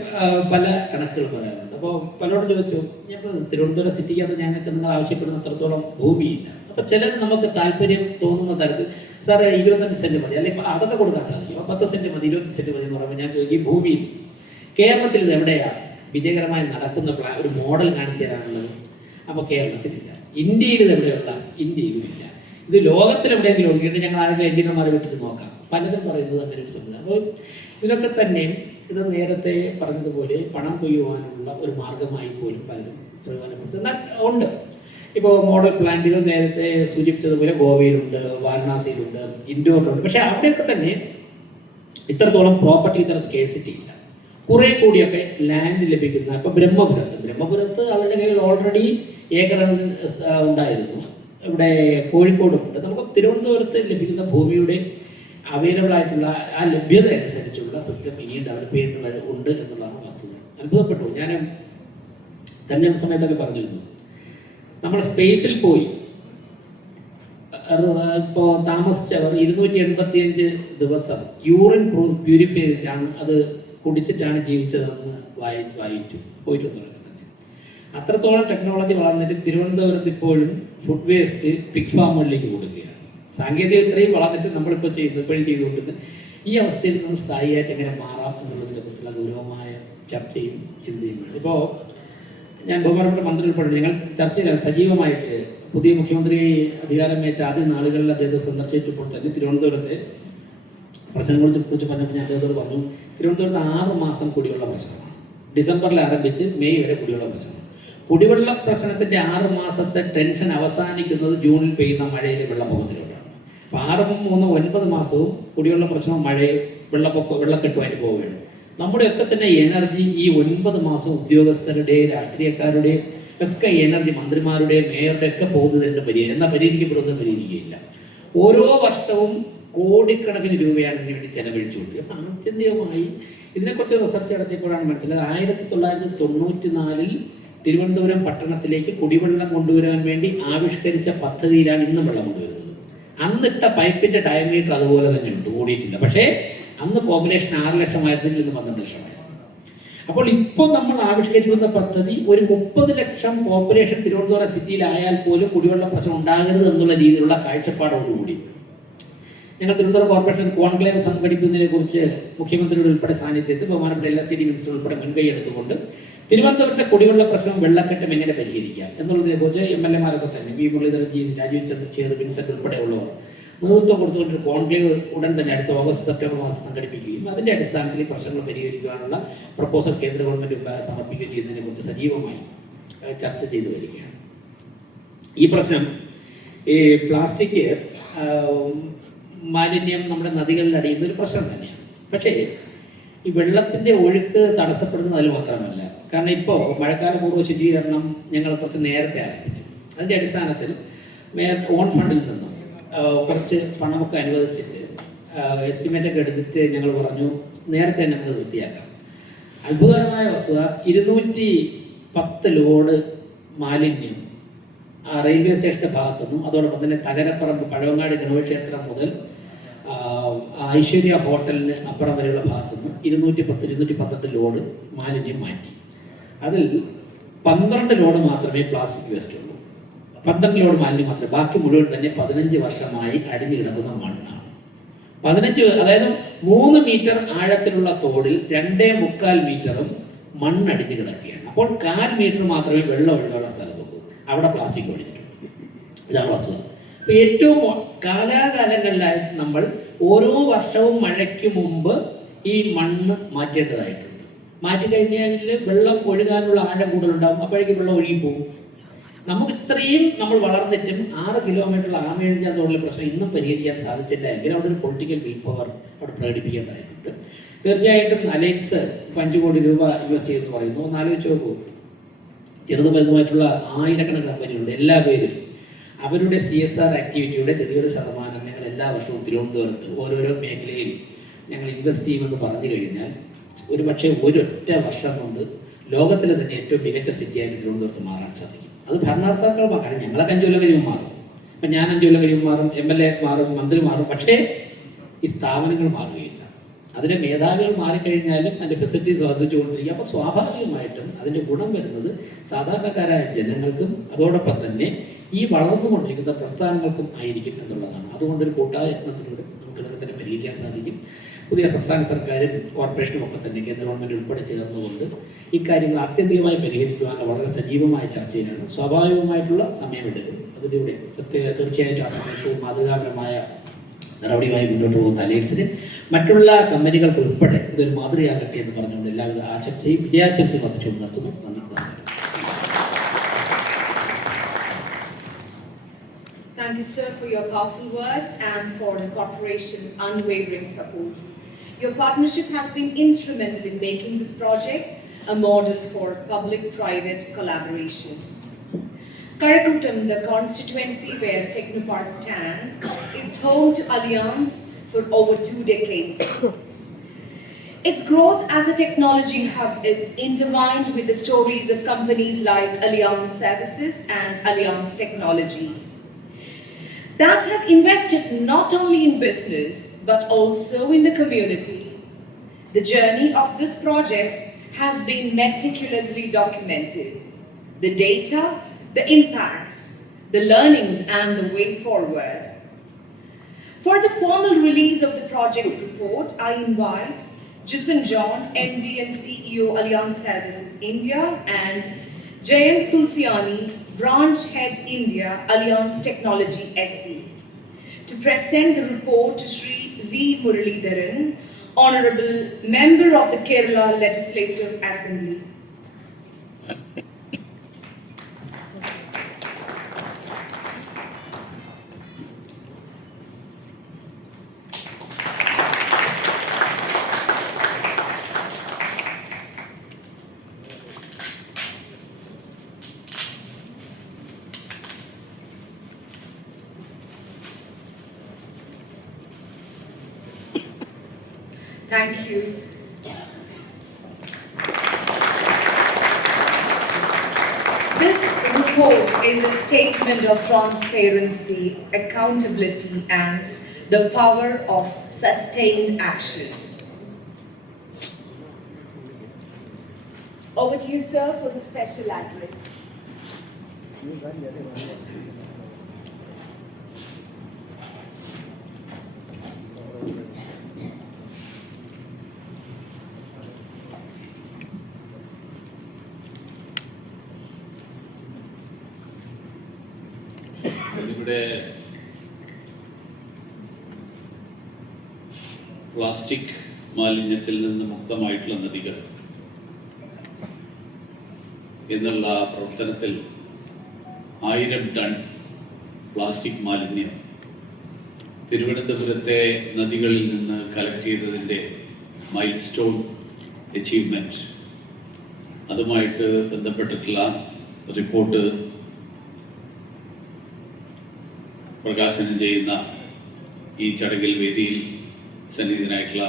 പല കണക്കുകൾ പറയാറുണ്ട്. അപ്പോൾ പലരോടും ചോദിച്ചു, ഞാൻ തിരുവനന്തപുരം സിറ്റിക്കകത്ത് ഞങ്ങൾക്ക് നിങ്ങൾ ആവശ്യപ്പെടുന്ന അത്രത്തോളം ഭൂമിയില്ല. അപ്പോൾ ചിലർ നമുക്ക് താല്പര്യം തോന്നുന്ന തരത്തിൽ, സാർ 25 സെൻറ്റ് മതി, അല്ലെങ്കിൽ അതൊക്കെ കൊടുക്കാൻ സാധിക്കും, 10 സെൻറ്റ് മതി, 20 സെൻറ്റ് മതി എന്ന് പറയുമ്പോൾ ഞാൻ ചോദിക്കും, ഈ ഭൂമിയിൽ കേരളത്തിൽ ഇത് എവിടെയാണ് വിജയകരമായി നടക്കുന്ന ഒരു മോഡൽ കാണിച്ചു തരാനുള്ളത്? അപ്പോൾ കേരളത്തിലില്ല. ഇന്ത്യയിൽ ഇത് എവിടെയുള്ള? ഇന്ത്യയിലുമില്ല. ഇത് ലോകത്തിലെവിടെയെങ്കിലും ഉണ്ടെങ്കിൽ ഞങ്ങൾ ആരെങ്കിലും എഞ്ചിനീയർമാരെ വിട്ടിട്ട് നോക്കാം. പലരും പറയുന്നത് അങ്ങനെ ഒരു സംഭവം. അപ്പോൾ ഇതിനൊക്കെ തന്നെ ഇത് നേരത്തെ പറഞ്ഞതുപോലെ പണം കൊയ്യുവാനുള്ള ഒരു മാർഗമായി പോലും പലരും പ്രയോജനപ്പെടുത്തുന്ന ഉണ്ട്. ഇപ്പോൾ മോഡൽ പ്ലാന്റുകൾ നേരത്തെ സൂചിപ്പിച്ചതുപോലെ ഗോവയിലുണ്ട്, വാരണാസിയിലുണ്ട്, ഇൻഡോറിലുണ്ട്. പക്ഷേ അവിടെയൊക്കെ തന്നെ ഇത്രത്തോളം പ്രോപ്പർട്ടി, ഇത്ര സ്കേഴ്സിറ്റി ഇല്ല. കുറേ കൂടിയൊക്കെ ലാൻഡ് ലഭിക്കുന്ന, ഇപ്പോൾ ബ്രഹ്മപുരത്ത് അവരുടെ കയ്യിൽ ഓൾറെഡി ഏക്കറുകൾ ഉണ്ടായിരുന്നു. ഇവിടെ കോഴിക്കോടുമുണ്ട്. നമുക്ക് തിരുവനന്തപുരത്ത് ലഭിക്കുന്ന ഭൂമിയുടെ അവൈലബിൾ ആയിട്ടുള്ള ആ ലഭ്യത അനുസരിച്ചുള്ള സിസ്റ്റം ഇനിയും ഡെവലപ്പ് ചെയ്യേണ്ടതുണ്ട് എന്നുള്ളതാണ് വസ്തുത. അത്ഭുതപ്പെട്ടു. ഞാൻ തന്നെ സമയത്തൊക്കെ പറഞ്ഞിരുന്നു, നമ്മൾ സ്പേസിൽ പോയി ഇപ്പോൾ താമസിച്ചവർ 285 ദിവസം യൂറിൻ പ്യൂരിഫൈ ചെയ്തിട്ടാണ്, അത് കുടിച്ചിട്ടാണ് ജീവിച്ചതെന്ന് വായിച്ചു പോയിട്ടുള്ളത്. അത്രത്തോളം ടെക്നോളജി വളർന്നിട്ട് തിരുവനന്തപുരത്ത് ഇപ്പോഴും ഫുഡ് വേസ്റ്റ് പിഗ് ഫാമുകളിലേക്ക് കൊടുക്കുകയാണ്. സാങ്കേതിക ഇത്രയും വളർന്നിട്ട് നമ്മളിപ്പോൾ ഇപ്പോഴും ചെയ്തുകൊണ്ടിരുന്നത് ഈ അവസ്ഥയിൽ നിന്ന് സ്ഥായിയായിട്ട് എങ്ങനെ മാറാം എന്നുള്ളതിനെ കുറിച്ചുള്ള ഗൗരവമായ ചർച്ചയും ചിന്തയും വേണം. ഇപ്പോൾ ഞാൻ ബഹുമാനപ്പെട്ട മന്ത്രികൾ പറഞ്ഞു, ഞങ്ങൾ ചർച്ചയിലാണ് സജീവമായിട്ട്. പുതിയ മുഖ്യമന്ത്രി അധികാരമേറ്റ ആദ്യ നാളുകളിൽ അദ്ദേഹത്തെ സന്ദർശിച്ചപ്പോൾ തന്നെ തിരുവനന്തപുരത്തെ പ്രശ്നങ്ങളെക്കുറിച്ച് പറഞ്ഞപ്പോൾ ഞാൻ അദ്ദേഹത്തോട് പറഞ്ഞു, തിരുവനന്തപുരത്ത് 6 മാസം കുടിവെള്ള പ്രശ്നമാണ്. ഡിസംബറിൽ ആരംഭിച്ച് മെയ് വരെ കുടിവെള്ള പ്രശ്നമാണ്. കുടിവെള്ള പ്രശ്നത്തിൻ്റെ 6 മാസത്തെ ടെൻഷൻ അവസാനിക്കുന്നത് ജൂണിൽ പെയ്യുന്ന മഴയിലെ വെള്ളപ്പൊക്കത്തിലൂടെയാണ്. അപ്പോൾ 6, 3, 9 മാസവും കുടിവെള്ള പ്രശ്നവും മഴയും വെള്ളക്കെട്ടുമായിട്ട് പോവുകയാണ്. നമ്മുടെയൊക്കെ തന്നെ എനർജി ഈ 9 മാസം ഉദ്യോഗസ്ഥരുടെയും രാഷ്ട്രീയക്കാരുടെയും ഒക്കെ എനർജി, മന്ത്രിമാരുടെയും മേയറുടെ ഒക്കെ പോകുന്നതിൻ്റെ പരിഹരിക്കപ്പെടുന്നത് പരിഹരിക്കുകയില്ല. ഓരോ വർഷവും കോടിക്കണക്കിന് രൂപയാണ് ഇതിനു വേണ്ടി ചെലവഴിച്ചുകൊണ്ട്. അപ്പം ആത്യന്തികമായി ഇതിനെക്കുറിച്ച് റിസർച്ച് നടത്തിയപ്പോഴാണ് മനസ്സിലായത് 1994 തിരുവനന്തപുരം പട്ടണത്തിലേക്ക് കുടിവെള്ളം കൊണ്ടുവരാൻ വേണ്ടി ആവിഷ്കരിച്ച പദ്ധതിയിലാണ് ഇന്നും വെള്ളം കൊണ്ടുവരുന്നത്. അന്നിട്ട പൈപ്പിൻ്റെ ഡയമീറ്റർ അതുപോലെ തന്നെ ഉണ്ട്, കൂടിയിട്ടില്ല. പക്ഷേ അന്ന് പോപ്പുലേഷൻ 6 ലക്ഷമായിരുന്നെങ്കിൽ ഇന്ന് 12 ലക്ഷമായിരുന്നു. അപ്പോൾ ഇപ്പോൾ നമ്മൾ ആവിഷ്കരിക്കുന്ന പദ്ധതി ഒരു 30 ലക്ഷം പോപ്പുലേഷൻ തിരുവനന്തപുരം സിറ്റിയിലായാൽ പോലും കുടിവെള്ള പ്രശ്നം ഉണ്ടാകരുത് എന്നുള്ള രീതിയിലുള്ള കാഴ്ചപ്പാടോടുകൂടി ഞങ്ങൾ തിരുവനന്തപുരം കോർപ്പറേഷൻ കോൺക്ലേവ് സംഘടിപ്പിക്കുന്നതിനെ കുറിച്ച് മുഖ്യമന്ത്രിയുടെ ഉൾപ്പെടെ സാന്നിധ്യത്തിൽ ബഹുമാനപ്പെട്ട LSTD മിനിസ്റ്റർ ഉൾപ്പെടെ മുൻകൈ എടുത്തുകൊണ്ട് തിരുവനന്തപുരത്തെ കുടിവെള്ള പ്രശ്നം വെള്ളക്കെട്ടം എങ്ങനെ പരിഹരിക്കാം എന്നുള്ളതിനെക്കുറിച്ച് MLA-മാരൊക്കെ തന്നെ വി മുരളീധരൻജി, രാജീവ് ചന്ദ്രശേഖർ, വിൻസെന്റ് ഉൾപ്പെടെയുള്ളവർ നേതൃത്വം കൊടുത്തുകൊണ്ടൊരു കോൺക്ലേവ് ഉടൻ തന്നെ അടുത്ത ഓഗസ്റ്റ് സെപ്റ്റംബർ മാസം സംഘടിപ്പിക്കുകയും അതിൻ്റെ അടിസ്ഥാനത്തിൽ ഈ പ്രശ്നങ്ങൾ പരിഹരിക്കുവാനുള്ള പ്രപ്പോസൽ കേന്ദ്ര ഗവൺമെൻറ് മുമ്പാകെ സമർപ്പിക്കുകയും ചെയ്യുന്നതിനെക്കുറിച്ച് സജീവമായി ചർച്ച ചെയ്തു വരികയാണ്. ഈ പ്രശ്നം ഈ പ്ലാസ്റ്റിക് മാലിന്യം നമ്മുടെ നദികളിൽ അടിയുന്ന ഒരു പ്രശ്നം തന്നെയാണ്. പക്ഷേ ഈ വെള്ളത്തിൻ്റെ ഒഴുക്ക് തടസ്സപ്പെടുന്നത് അതിൽ മാത്രമല്ല. കാരണം ഇപ്പോൾ മഴക്കാലപൂർവ്വ ശുചീകരണം ഞങ്ങൾ കുറച്ച് നേരത്തെ ആരംഭിച്ചു. അതിൻ്റെ അടിസ്ഥാനത്തിൽ മേയർ ഓൺ ഫണ്ടിൽ നിന്നും കുറച്ച് പണമൊക്കെ അനുവദിച്ചിട്ട് എസ്റ്റിമേറ്റൊക്കെ എടുത്തിട്ട് ഞങ്ങൾ പറഞ്ഞു നേരത്തെ തന്നെ നമുക്ക് വൃത്തിയാക്കാം. അത്ഭുതകരമായ വസ്തുത 210 ലോഡ് മാലിന്യം റെയിൽവേ സ്റ്റേഷൻ്റെ ഭാഗത്തുനിന്നും അതോടൊപ്പം തന്നെ തകരപ്പറമ്പ് പഴവങ്ങാട് ഗണപതിക്ഷേത്രം മുതൽ ഐശ്വര്യ ഹോട്ടലിന് അപ്പുറം വരെയുള്ള ഭാഗത്തുനിന്ന് 212 ലോഡ് മാലിന്യം മാറ്റി. അതിൽ 12 ലോഡ് മാത്രമേ പ്ലാസ്റ്റിക് വേസ്റ്റ് ഉള്ളൂ. 12 ലോഡ് മാലിന്യം മാത്രമേ, ബാക്കി മുഴുവൻ തന്നെ 15 വർഷമായി അടിഞ്ഞു കിടക്കുന്ന മണ്ണാണ്. 15, അതായത് 3 മീറ്റർ ആഴത്തിലുള്ള തോടിൽ 2.25 മീറ്ററും മണ്ണടിഞ്ഞു കിടക്കുകയാണ്. അപ്പോൾ 1/4 മീറ്റർ മാത്രമേ വെള്ളം ഒഴുകാനുള്ള സ്ഥലത്തുള്ളൂ, അവിടെ പ്ലാസ്റ്റിക് ഒഴിച്ചിട്ടുണ്ട്. ഇതാണ് വസ്തുത. അപ്പോൾ ഏറ്റവും കാലാകാലങ്ങളിലായിട്ട് നമ്മൾ ഓരോ വർഷവും മഴയ്ക്ക് മുമ്പ് ഈ മണ്ണ് മാറ്റേണ്ടതായിട്ടുണ്ട്. മാറ്റിക്കഴിഞ്ഞാൽ വെള്ളം ഒഴുകാനുള്ള ആഴം കൂടുതലുണ്ടാകും, അപ്പോഴേക്കും വെള്ളം ഒഴുകിപ്പോകും. നമുക്ക് ഇത്രയും നമ്മൾ വളർന്നിട്ടും 6 കിലോമീറ്റർ ആമയിഴഞ്ഞ തോടുള്ള പ്രശ്നം ഇന്നും പരിഹരിക്കാൻ സാധിച്ചില്ല എങ്കിൽ അവിടെ ഒരു പൊളിറ്റിക്കൽ വിൽ പവർ അവിടെ പ്രകടിപ്പിക്കേണ്ടതായിട്ടുണ്ട്. തീർച്ചയായിട്ടും അലയൻസ് 5 കോടി രൂപ ഇൻവെസ്റ്റ് ചെയ്യുമെന്ന് പറയുന്നു. ഒന്ന് ആലോചിച്ച് നോക്കൂ, ചെറുതും വലുതുമായിട്ടുള്ള ആയിരക്കണക്കിന് കമ്പനികളുണ്ട്. എല്ലാ പേരും അവരുടെ CSR ആക്ടിവിറ്റിയുടെ ചെറിയൊരു ശതമാനം ഞങ്ങൾ എല്ലാ വർഷവും തിരുവനന്തപുരത്ത് ഓരോരോ മേഖലയിൽ ഞങ്ങൾ ഇൻവെസ്റ്റ് ചെയ്യുമെന്ന് പറഞ്ഞു കഴിഞ്ഞാൽ ഒരു പക്ഷേ ഒരൊറ്റ വർഷം കൊണ്ട് ലോകത്തിലെ തന്നെ ഏറ്റവും മികച്ച സിറ്റിയായിട്ട് തിരുവനന്തപുരത്ത് മാറാൻ സാധിക്കും. അത് ഭരണകർത്താക്കൾ കാരണം ഞങ്ങളൊക്കെ 5 കൊല്ലം കഴിയുമ്പോൾ മാറും. അപ്പം ഞാൻ 5 കൊല്ലം കഴിയുമ്പോൾ മാറും, MLA മാറും, മന്ത്രി മാറും. പക്ഷേ ഈ സ്ഥാപനങ്ങൾ മാറുകയില്ല. അതിൻ്റെ മേധാവികൾ മാറിക്കഴിഞ്ഞാലും അതിൻ്റെ ഫെസിലിറ്റീസ് വർദ്ധിച്ചുകൊണ്ടിരിക്കുക. അപ്പോൾ സ്വാഭാവികമായിട്ടും അതിൻ്റെ ഗുണം വരുന്നത് സാധാരണക്കാരായ ജനങ്ങൾക്കും അതോടൊപ്പം തന്നെ ഈ വളർന്നുകൊണ്ടിരിക്കുന്ന പ്രസ്ഥാനങ്ങൾക്കും ആയിരിക്കും എന്നുള്ളതാണ്. അതുകൊണ്ടൊരു കൂട്ടായ യത്നത്തിലൂടെ നമുക്ക് ഇതൊക്കെ തന്നെ പരിഹരിക്കാൻ സാധിക്കും. പുതിയ സംസ്ഥാന സർക്കാരും കോർപ്പറേഷനും ഒക്കെ തന്നെ കേന്ദ്ര ഗവൺമെൻറ് ഉൾപ്പെടെ ചേർന്നുകൊണ്ട് ഇക്കാര്യങ്ങൾ ആത്യന്തികമായി പരിഹരിക്കുവാനുള്ള വളരെ സജീവമായ ചർച്ചയിലാണ്. സ്വാഭാവികമായിട്ടുള്ള സമയമെടുക്കും. അതിലൂടെ തീർച്ചയായിട്ടും ആ സമയത്ത് മാതൃകാപരമായ നടപടിയുമായി മുന്നോട്ട് പോകുന്ന അലയൻസിന് മറ്റുള്ള കമ്പനികൾക്ക് ഉൾപ്പെടെ ഇതൊരു മാതൃകയാകട്ടെ എന്ന് പറഞ്ഞുകൊണ്ട് എല്ലാവിധ ആശംസയും വിജയാശംസയും വർദ്ധിച്ചുകൊണ്ട് നടത്തുന്നു. നന്ദി. Thank you, sir, for your powerful words and for the corporation's unwavering support. Your partnership has been instrumental in making this project a model for public-private collaboration. Karakutam, the constituency where Technopark stands, is home to Allianz for over 2 decades. Its growth as a technology hub is intertwined with the stories of companies like Allianz Services and Allianz Technology that have invested not only in business but also in the community. The journey of this project has been meticulously documented. The data, the impacts, the learnings and the way forward. For the formal release of the project report, I invite Jason John, MD and CEO Allianz Services India, and Jayant Tulsiani, Branch Head India, Allianz Technology SC, to present the report to Sri V. Muralidharan, Honorable Member of the Kerala Legislative Assembly. Thank you. This report is a statement of transparency, accountability, and the power of sustained action. Over to you, sir, for the special address. ഇവിടെ plastic മാലിന്യത്തിൽ നിന്ന് മുക്തമായിട്ടുള്ള നദികൾ എന്നുള്ള പ്രവർത്തനത്തിൽ 1000 ton plastic മാലിന്യം തിരുവനന്തപുരത്തെ നദികളിൽ നിന്ന് കളക്ട് ചെയ്തതിൻ്റെ മൈൽ സ്റ്റോൺ അച്ചീവ്മെൻറ്റ്, അതുമായിട്ട് ബന്ധപ്പെട്ടിട്ടുള്ള റിപ്പോർട്ട് പ്രകാശനം ചെയ്യുന്ന ഈ ചടങ്ങിൽ വേദിയിൽ സന്നിഹിതനായിട്ടുള്ള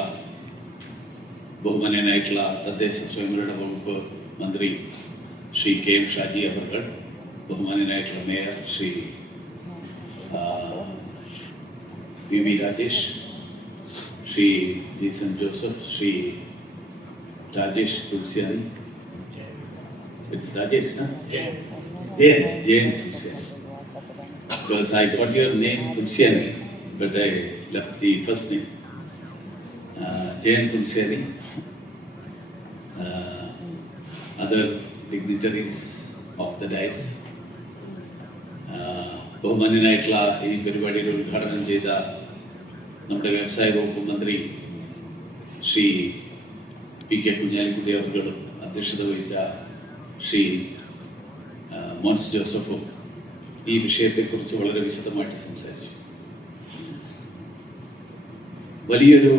ബഹുമാന്യനായിട്ടുള്ള തദ്ദേശ സ്വയംഭരണ വകുപ്പ് മന്ത്രി ശ്രീ KM ഷാജി അവർകൾ, ബഹുമാന്യനായിട്ടുള്ള mayor Shri VV Rajesh, Shri Jeeson Joseph, Shri Rajesh Tulsiani, Rajesh Jayant Tulsiani. Because I got your name Tulsiani, but I left the first name. Jayant Tulsiani, other dignitaries of the dais, ബഹുമാന്യനായിട്ടുള്ള ഈ പരിപാടിയുടെ ഉദ്ഘാടനം ചെയ്ത നമ്മുടെ വ്യവസായ വകുപ്പ് മന്ത്രി ശ്രീ PK കുഞ്ഞാലിക്കുട്ടി അവർകളും, അധ്യക്ഷത വഹിച്ച ശ്രീ മോൻസ് ജോസഫും ഈ വിഷയത്തെക്കുറിച്ച് വളരെ വിശദമായിട്ട് സംസാരിച്ചു. വലിയൊരു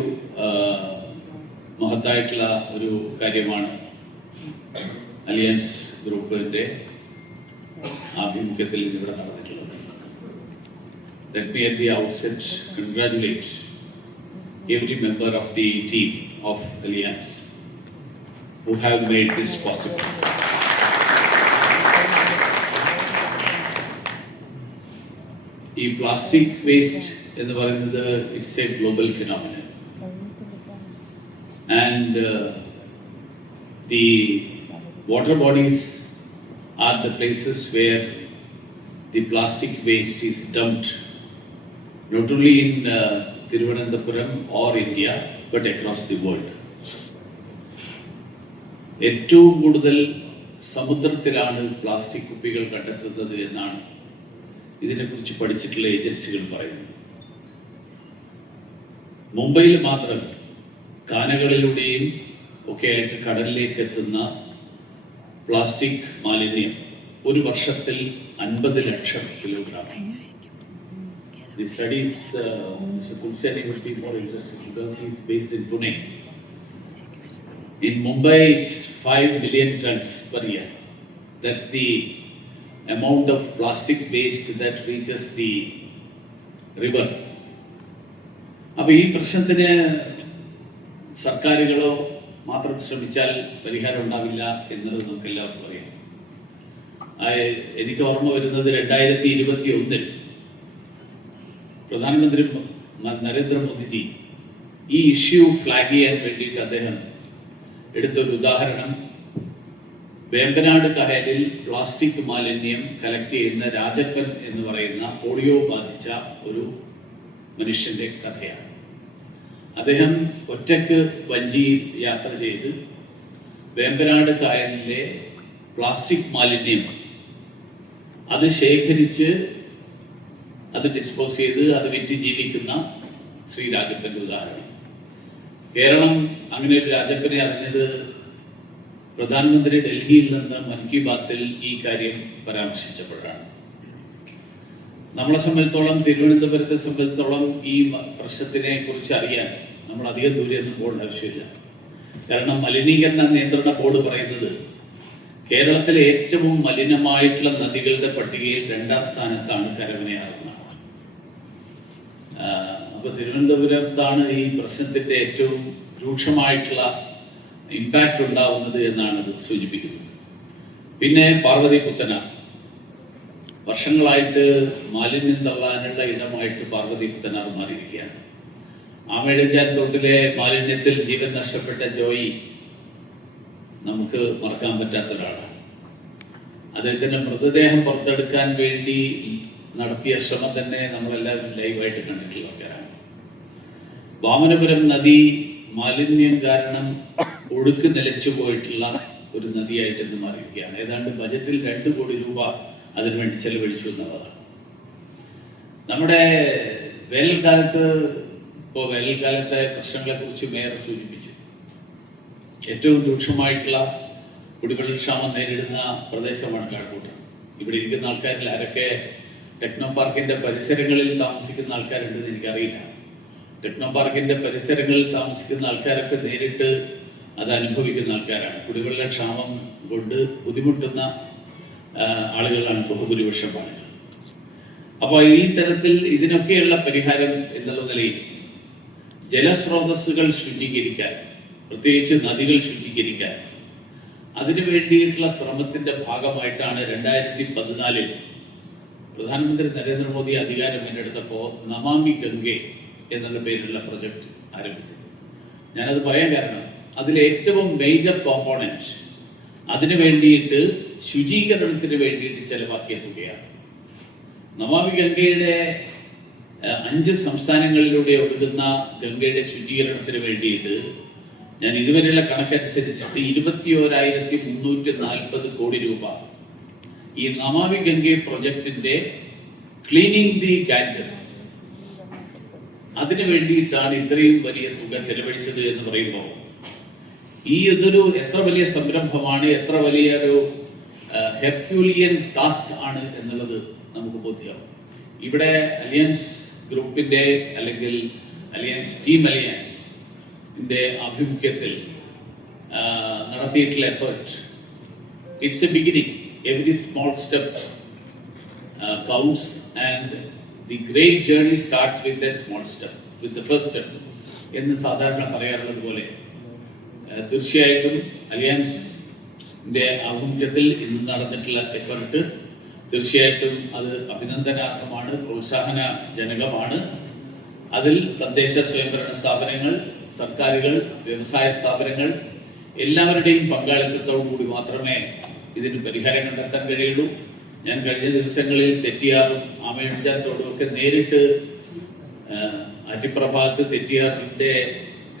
മഹത്തായിട്ടുള്ള ഒരു കാര്യമാണ് അലിയൻസ് ഗ്രൂപ്പിൻ്റെ ആഭിമുഖ്യത്തിൽ ഇന്നിവിടെ നടന്നിട്ടുള്ളത്. Let me at the outset congratulate every member of the team of Alliance who have made this possible. ഈ പ്ലാസ്റ്റിക് വേസ്റ്റ് എന്ന് പറയുന്നത് it's a global phenomenon, and the water bodies are the places where the plastic waste is dumped, not only in Thiruvananthapuram or India but across the world. ഏറ്റവും കൂടുതൽ സമുദ്രത്തിലാണ് plastic കുപ്പികൾ കണ്ടെത്തുന്നത് എന്നാണ് ഇതിനെക്കുറിച്ച് പഠിച്ചിട്ടുള്ള ഏജൻസികൾ പറയുന്നത്. മുംബൈയിൽ മാത്രം കാനകളിലൂടെയും ഒക്കെ ആയിട്ട് കടലിലേക്ക് എത്തുന്ന പ്ലാസ്റ്റിക് മാലിന്യം ഒരു വർഷത്തിൽ 50 ലക്ഷം kilogram. The studies, Mr. Tulsiani will be more interesting because he is based in Pune. In Mumbai, it's 5 million tons per year. That's the amount of plastic waste that reaches the river. അപ്പോൾ ഈ പ്രശ്നത്തിന് സർക്കാരുകളോ മാത്രം ശ്രമിച്ചാൽ പരിഹാരം ഉണ്ടാവില്ല എന്നത് നമുക്ക് എല്ലാവർക്കും അറിയാം. എനിക്ക് ഓർമ്മ വരുന്നത് 2021 പ്രധാനമന്ത്രി നരേന്ദ്രമോദിജി ഈ ഇഷ്യൂ ഫ്ലാഗ് ചെയ്യാൻ വേണ്ടിയിട്ട് അദ്ദേഹം എടുത്തൊരു ഉദാഹരണം വേമ്പനാട് കായലിൽ പ്ലാസ്റ്റിക് മാലിന്യം കളക്ട് ചെയ്യുന്ന രാജപ്പൻ എന്ന് പറയുന്ന പോളിയോ ബാധിച്ച ഒരു മനുഷ്യൻ്റെ കഥയാണ്. അദ്ദേഹം ഒറ്റക്ക് വഞ്ചിയിൽ യാത്ര ചെയ്ത് വേമ്പനാട് കായലിലെ പ്ലാസ്റ്റിക് മാലിന്യം അത് ശേഖരിച്ച് അത് ഡിസ്പോസ് ചെയ്ത് അത് വിറ്റ് ജീവിക്കുന്ന ശ്രീ രാജപ്പൻ്റെ ഉദാഹരണം. കേരളം അങ്ങനെ ഒരു രാജപ്പനെ അറിഞ്ഞത് പ്രധാനമന്ത്രി ഡൽഹിയിൽ നിന്ന് മൻ കി ബാത്തിൽ ഈ കാര്യം പരാമർശിച്ചപ്പോഴാണ്. നമ്മളെ സംബന്ധിച്ചോളം, തിരുവനന്തപുരത്തെ സംബന്ധിച്ചോളം ഈ പ്രശ്നത്തിനെ കുറിച്ച് അറിയാൻ നമ്മൾ അധികം ദൂരെയൊന്നും പോകേണ്ട ആവശ്യമില്ല. കാരണം മലിനീകരണ നിയന്ത്രണ ബോർഡ് പറയുന്നത് കേരളത്തിലെ ഏറ്റവും മലിനമായിട്ടുള്ള നദികളുടെ പട്ടികയിൽ 2ാം സ്ഥാനത്താണ് കരമനയാറുന്നത്. അപ്പോൾ തിരുവനന്തപുരത്താണ് ഈ പ്രശ്നത്തിൻ്റെ ഏറ്റവും രൂക്ഷമായിട്ടുള്ള ഇമ്പാക്റ്റ് ഉണ്ടാവുന്നത് എന്നാണ് അത് സൂചിപ്പിക്കുന്നത്. പിന്നെ പാർവതി പുത്തനാർ, വർഷങ്ങളായിട്ട് മാലിന്യം തള്ളാനുള്ള ഇടമായിട്ട് പാർവതി പുത്തനാർ മാറിയിരിക്കുകയാണ്. ആമേഴഞ്ചാൻ തോട്ടിലെ മാലിന്യത്തിൽ ജീവൻ നഷ്ടപ്പെട്ട ജോയി നമുക്ക് മറക്കാൻ പറ്റാത്ത ഒരാളാണ്. അദ്ദേഹത്തിൻ്റെ മൃതദേഹം പുറത്തെടുക്കാൻ വേണ്ടി നടത്തിയ ശ്രമം തന്നെ നമ്മളെല്ലാവരും ലൈവായിട്ട് കണ്ടിട്ടുള്ളവരാണ്. വാമനപുരം നദി മാലിന്യം കാരണം ഒഴുക്ക് നിലച്ചു പോയിട്ടുള്ള ഒരു നദിയായിട്ട് ഇന്ന് മാറിയിരിക്കുകയാണ്. ഏതാണ്ട് ബജറ്റിൽ 2 കോടി രൂപ അതിനുവേണ്ടി ചെലവഴിച്ചു എന്നുള്ളതാണ്. നമ്മുടെ വേനൽക്കാലത്തെ പ്രശ്നങ്ങളെക്കുറിച്ച് മേയർ സൂചിപ്പിച്ചു. ഏറ്റവും രൂക്ഷമായിട്ടുള്ള കുടിവെള്ളക്ഷാമം നേരിടുന്ന പ്രദേശമാണ് കഴക്കൂട്ടം. ഇവിടെ ഇരിക്കുന്ന ആൾക്കാരിൽ ആരൊക്കെ ടെക്നോ പാർക്കിൻ്റെ പരിസരങ്ങളിൽ താമസിക്കുന്ന ആൾക്കാരുണ്ടെന്ന് എനിക്കറിയില്ല. ടെക്നോ പാർക്കിൻ്റെ പരിസരങ്ങളിൽ താമസിക്കുന്ന ആൾക്കാരൊക്കെ നേരിട്ട് അത് അനുഭവിക്കുന്ന ആൾക്കാരാണ്. കുടിവെള്ളക്ഷാമം കൊണ്ട് ബുദ്ധിമുട്ടുന്ന ആളുകളാണ് ബഹുഭൂരിപക്ഷം ആളുകൾ. അപ്പോൾ ഈ തരത്തിൽ ഇതിനൊക്കെയുള്ള പരിഹാരം എന്നുള്ള നിലയിൽ ജലസ്രോതസ്സുകൾ ശുചീകരിക്കാൻ, പ്രത്യേകിച്ച് നദികൾ ശുചീകരിക്കാൻ, അതിനു വേണ്ടിയിട്ടുള്ള ശ്രമത്തിൻ്റെ ഭാഗമായിട്ടാണ് 2014 പ്രധാനമന്ത്രി നരേന്ദ്രമോദി അധികാരം ഏറ്റെടുത്തപ്പോൾ നമാമി ഗംഗെ എന്നുള്ള പേരിലുള്ള പ്രൊജക്റ്റ് ആരംഭിച്ചത്. ഞാനത് പറയാൻ കാരണം അതിലെ ഏറ്റവും മേജർ കോമ്പോണൻറ്റ് അതിനു വേണ്ടിയിട്ട് ശുചീകരണത്തിന് വേണ്ടിയിട്ട് ചെലവാക്കിയ തുകയാണ്. നമാമി ഗംഗയുടെ 5 സംസ്ഥാനങ്ങളിലൂടെ ഒഴുകുന്ന ഗംഗയുടെ ശുചീകരണത്തിന് വേണ്ടിയിട്ട് ഞാൻ ഇതുവരെയുള്ള കണക്കനുസരിച്ചിട്ട് 21,340 കോടി രൂപ ഈ നമാമി ഗംഗെ പ്രൊജക്റ്റിന്റെ ക്ലീനിങ് ദി ഗാഞ്ചസ് അതിനു വേണ്ടിയിട്ടാണ് ഇത്രയും വലിയ തുക ചെലവഴിച്ചത് എന്ന് പറയുമ്പോൾ ഇതൊരു എത്ര വലിയ സംരംഭമാണ്, എത്ര വലിയൊരു ഹെർക്യൂലിയൻ ടാസ്ക് ആണ് എന്നുള്ളത് നമുക്ക് ബോധ്യമാവും. ഇവിടെ അലിയൻസ് ഗ്രൂപ്പിന്റെ അല്ലെങ്കിൽ ടീം അലിയൻസിന്റെ ആഭിമുഖ്യത്തിൽ നടത്തിയിട്ടുള്ള effort, it's A beginning. Every small step counts, and the great journey starts with a small step, with the first step. എന്ന് സാധാരണ പറയാറുള്ളത് പോലെ തീർച്ചയായിട്ടും അലിയൻസിന്റെ ആഭിമുഖ്യത്തിൽ ഇന്ന് നടന്നിട്ടുള്ള എഫർട്ട് തീർച്ചയായിട്ടും അത് അഭിനന്ദനാർഹമാണ്, പ്രോത്സാഹനജനകമാണ്. അതിൽ തദ്ദേശ സ്വയംഭരണ സ്ഥാപനങ്ങൾ, സർക്കാരുകൾ, വ്യവസായ സ്ഥാപനങ്ങൾ എല്ലാവരുടെയും പങ്കാളിത്തത്തോടു കൂടി മാത്രമേ ഇതിന് പരിഹാരം കണ്ടെത്താൻ കഴിയുള്ളൂ. ഞാൻ കഴിഞ്ഞ ദിവസങ്ങളിൽ തെറ്റിയാറും ആമയഞ്ചാത്തോടും ഒക്കെ നേരിട്ട് അറ്റിപ്രഭാഗത്ത് തെറ്റിയാറിൻ്റെ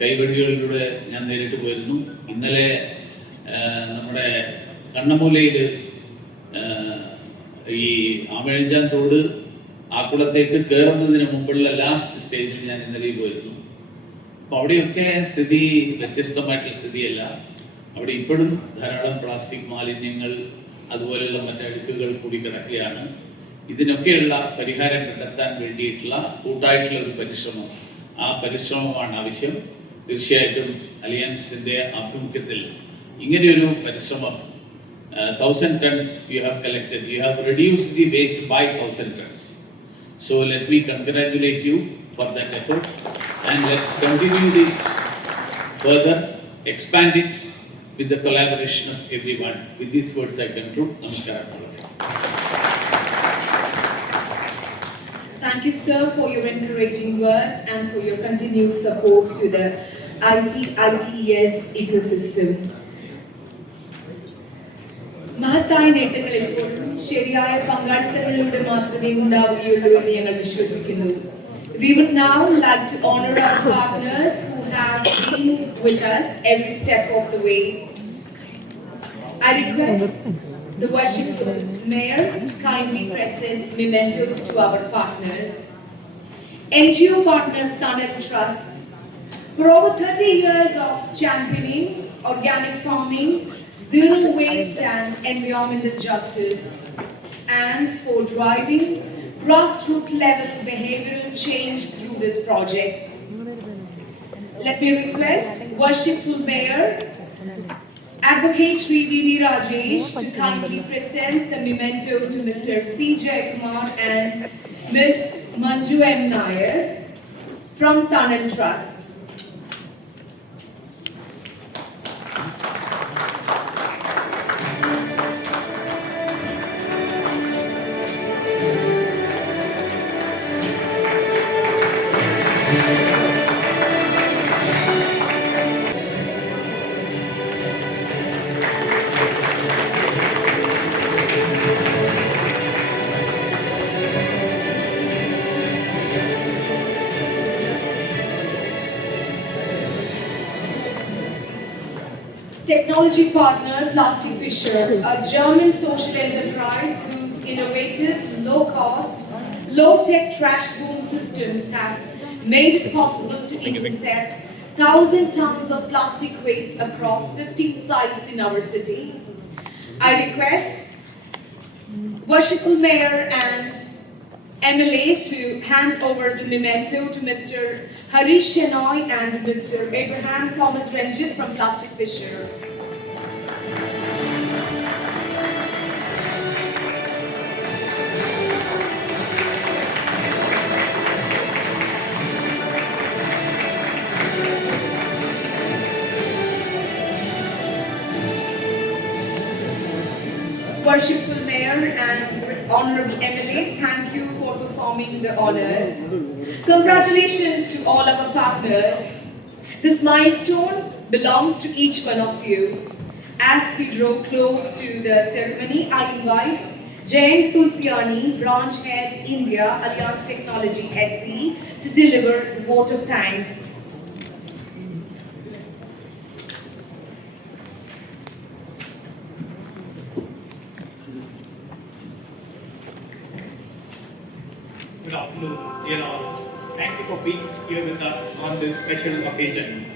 കൈവഴികളിലൂടെ ഞാൻ നേരിട്ട് പോയിരുന്നു. ഇന്നലെ നമ്മുടെ കണ്ണമൂലയിൽ ഈ ആമയഞ്ചാത്തോട് ആക്കുളത്തേക്ക് കയറുന്നതിന് മുമ്പുള്ള ലാസ്റ്റ് സ്റ്റേജിൽ ഞാൻ ഇന്നലെ പോയിരുന്നു. അപ്പോൾ അവിടെയൊക്കെ സ്ഥിതി വ്യത്യസ്തമായിട്ടുള്ള സ്ഥിതിയല്ല. അവിടെ ഇപ്പോഴും ധാരാളം പ്ലാസ്റ്റിക് മാലിന്യങ്ങൾ അതുപോലെയുള്ള മറ്റഴുക്കുകൾ കൂടി കിടക്കുകയാണ്. ഇതിനൊക്കെയുള്ള പരിഹാരം കണ്ടെത്താൻ വേണ്ടിയിട്ടുള്ള കൂട്ടായിട്ടുള്ള ഒരു പരിശ്രമം, ആ പരിശ്രമമാണ് ആവശ്യം. തീർച്ചയായിട്ടും അലിയൻസിൻ്റെ ആഭിമുഖ്യത്തിൽ ഇങ്ങനെയൊരു പരിശ്രമം 1,000 tons you have collected, you have reduced the waste by 1,000 tons. So let me congratulate you for that effort, and let's continue it further, expand it with the collaboration of everyone. With these words I conclude. Namaskaram. Thank you, sir, for your encouraging words and for your continued support to the ITES ecosystem. മഹത്തായ നേട്ടങ്ങൾ എപ്പോഴും ശരിയായ പങ്കാളിത്തങ്ങളിലൂടെ മാത്രമേ ഉണ്ടാവുകയുള്ളൂ എന്ന് ഞങ്ങൾ വിശ്വസിക്കുന്നു. We would now like to honor our partners who have been with us every step of the way. I request the worshipful Mayor to kindly present mementos to our partners. NGO partner Tunnel Trust. For over 30 years of championing organic farming, zero waste and environmental justice, and for driving grassroots level behavioral change through this project. Let me request Worshipful Mayor, Advocate Sri V.V. Rajesh to kindly present the memento to Mr. C. Jayakumar and Ms. Manju M. Nair from Tunnel Trust. Technology partner Plastic Fisher, a German social enterprise whose innovative, low-cost, low-tech trash boom systems have made it possible to intercept 1,000 tons of plastic waste across 15 sites in our city. I request Worshipful Mayor and MLA to hand over the memento to Mr. Harish Shenoy and Mr. Abraham Thomas Ranjit from Plastic Fisher. Worshipful Mayor and Honorable MLA, thank you for performing the honors. Congratulations to all our partners. This milestone belongs to each one of you. As we draw close to the ceremony, I invite Jayant Tulsiani, Branch Head, India, Alliance Technology SE, to deliver the vote of thanks. Good afternoon, dear all. Thank you for being here with us on this special occasion.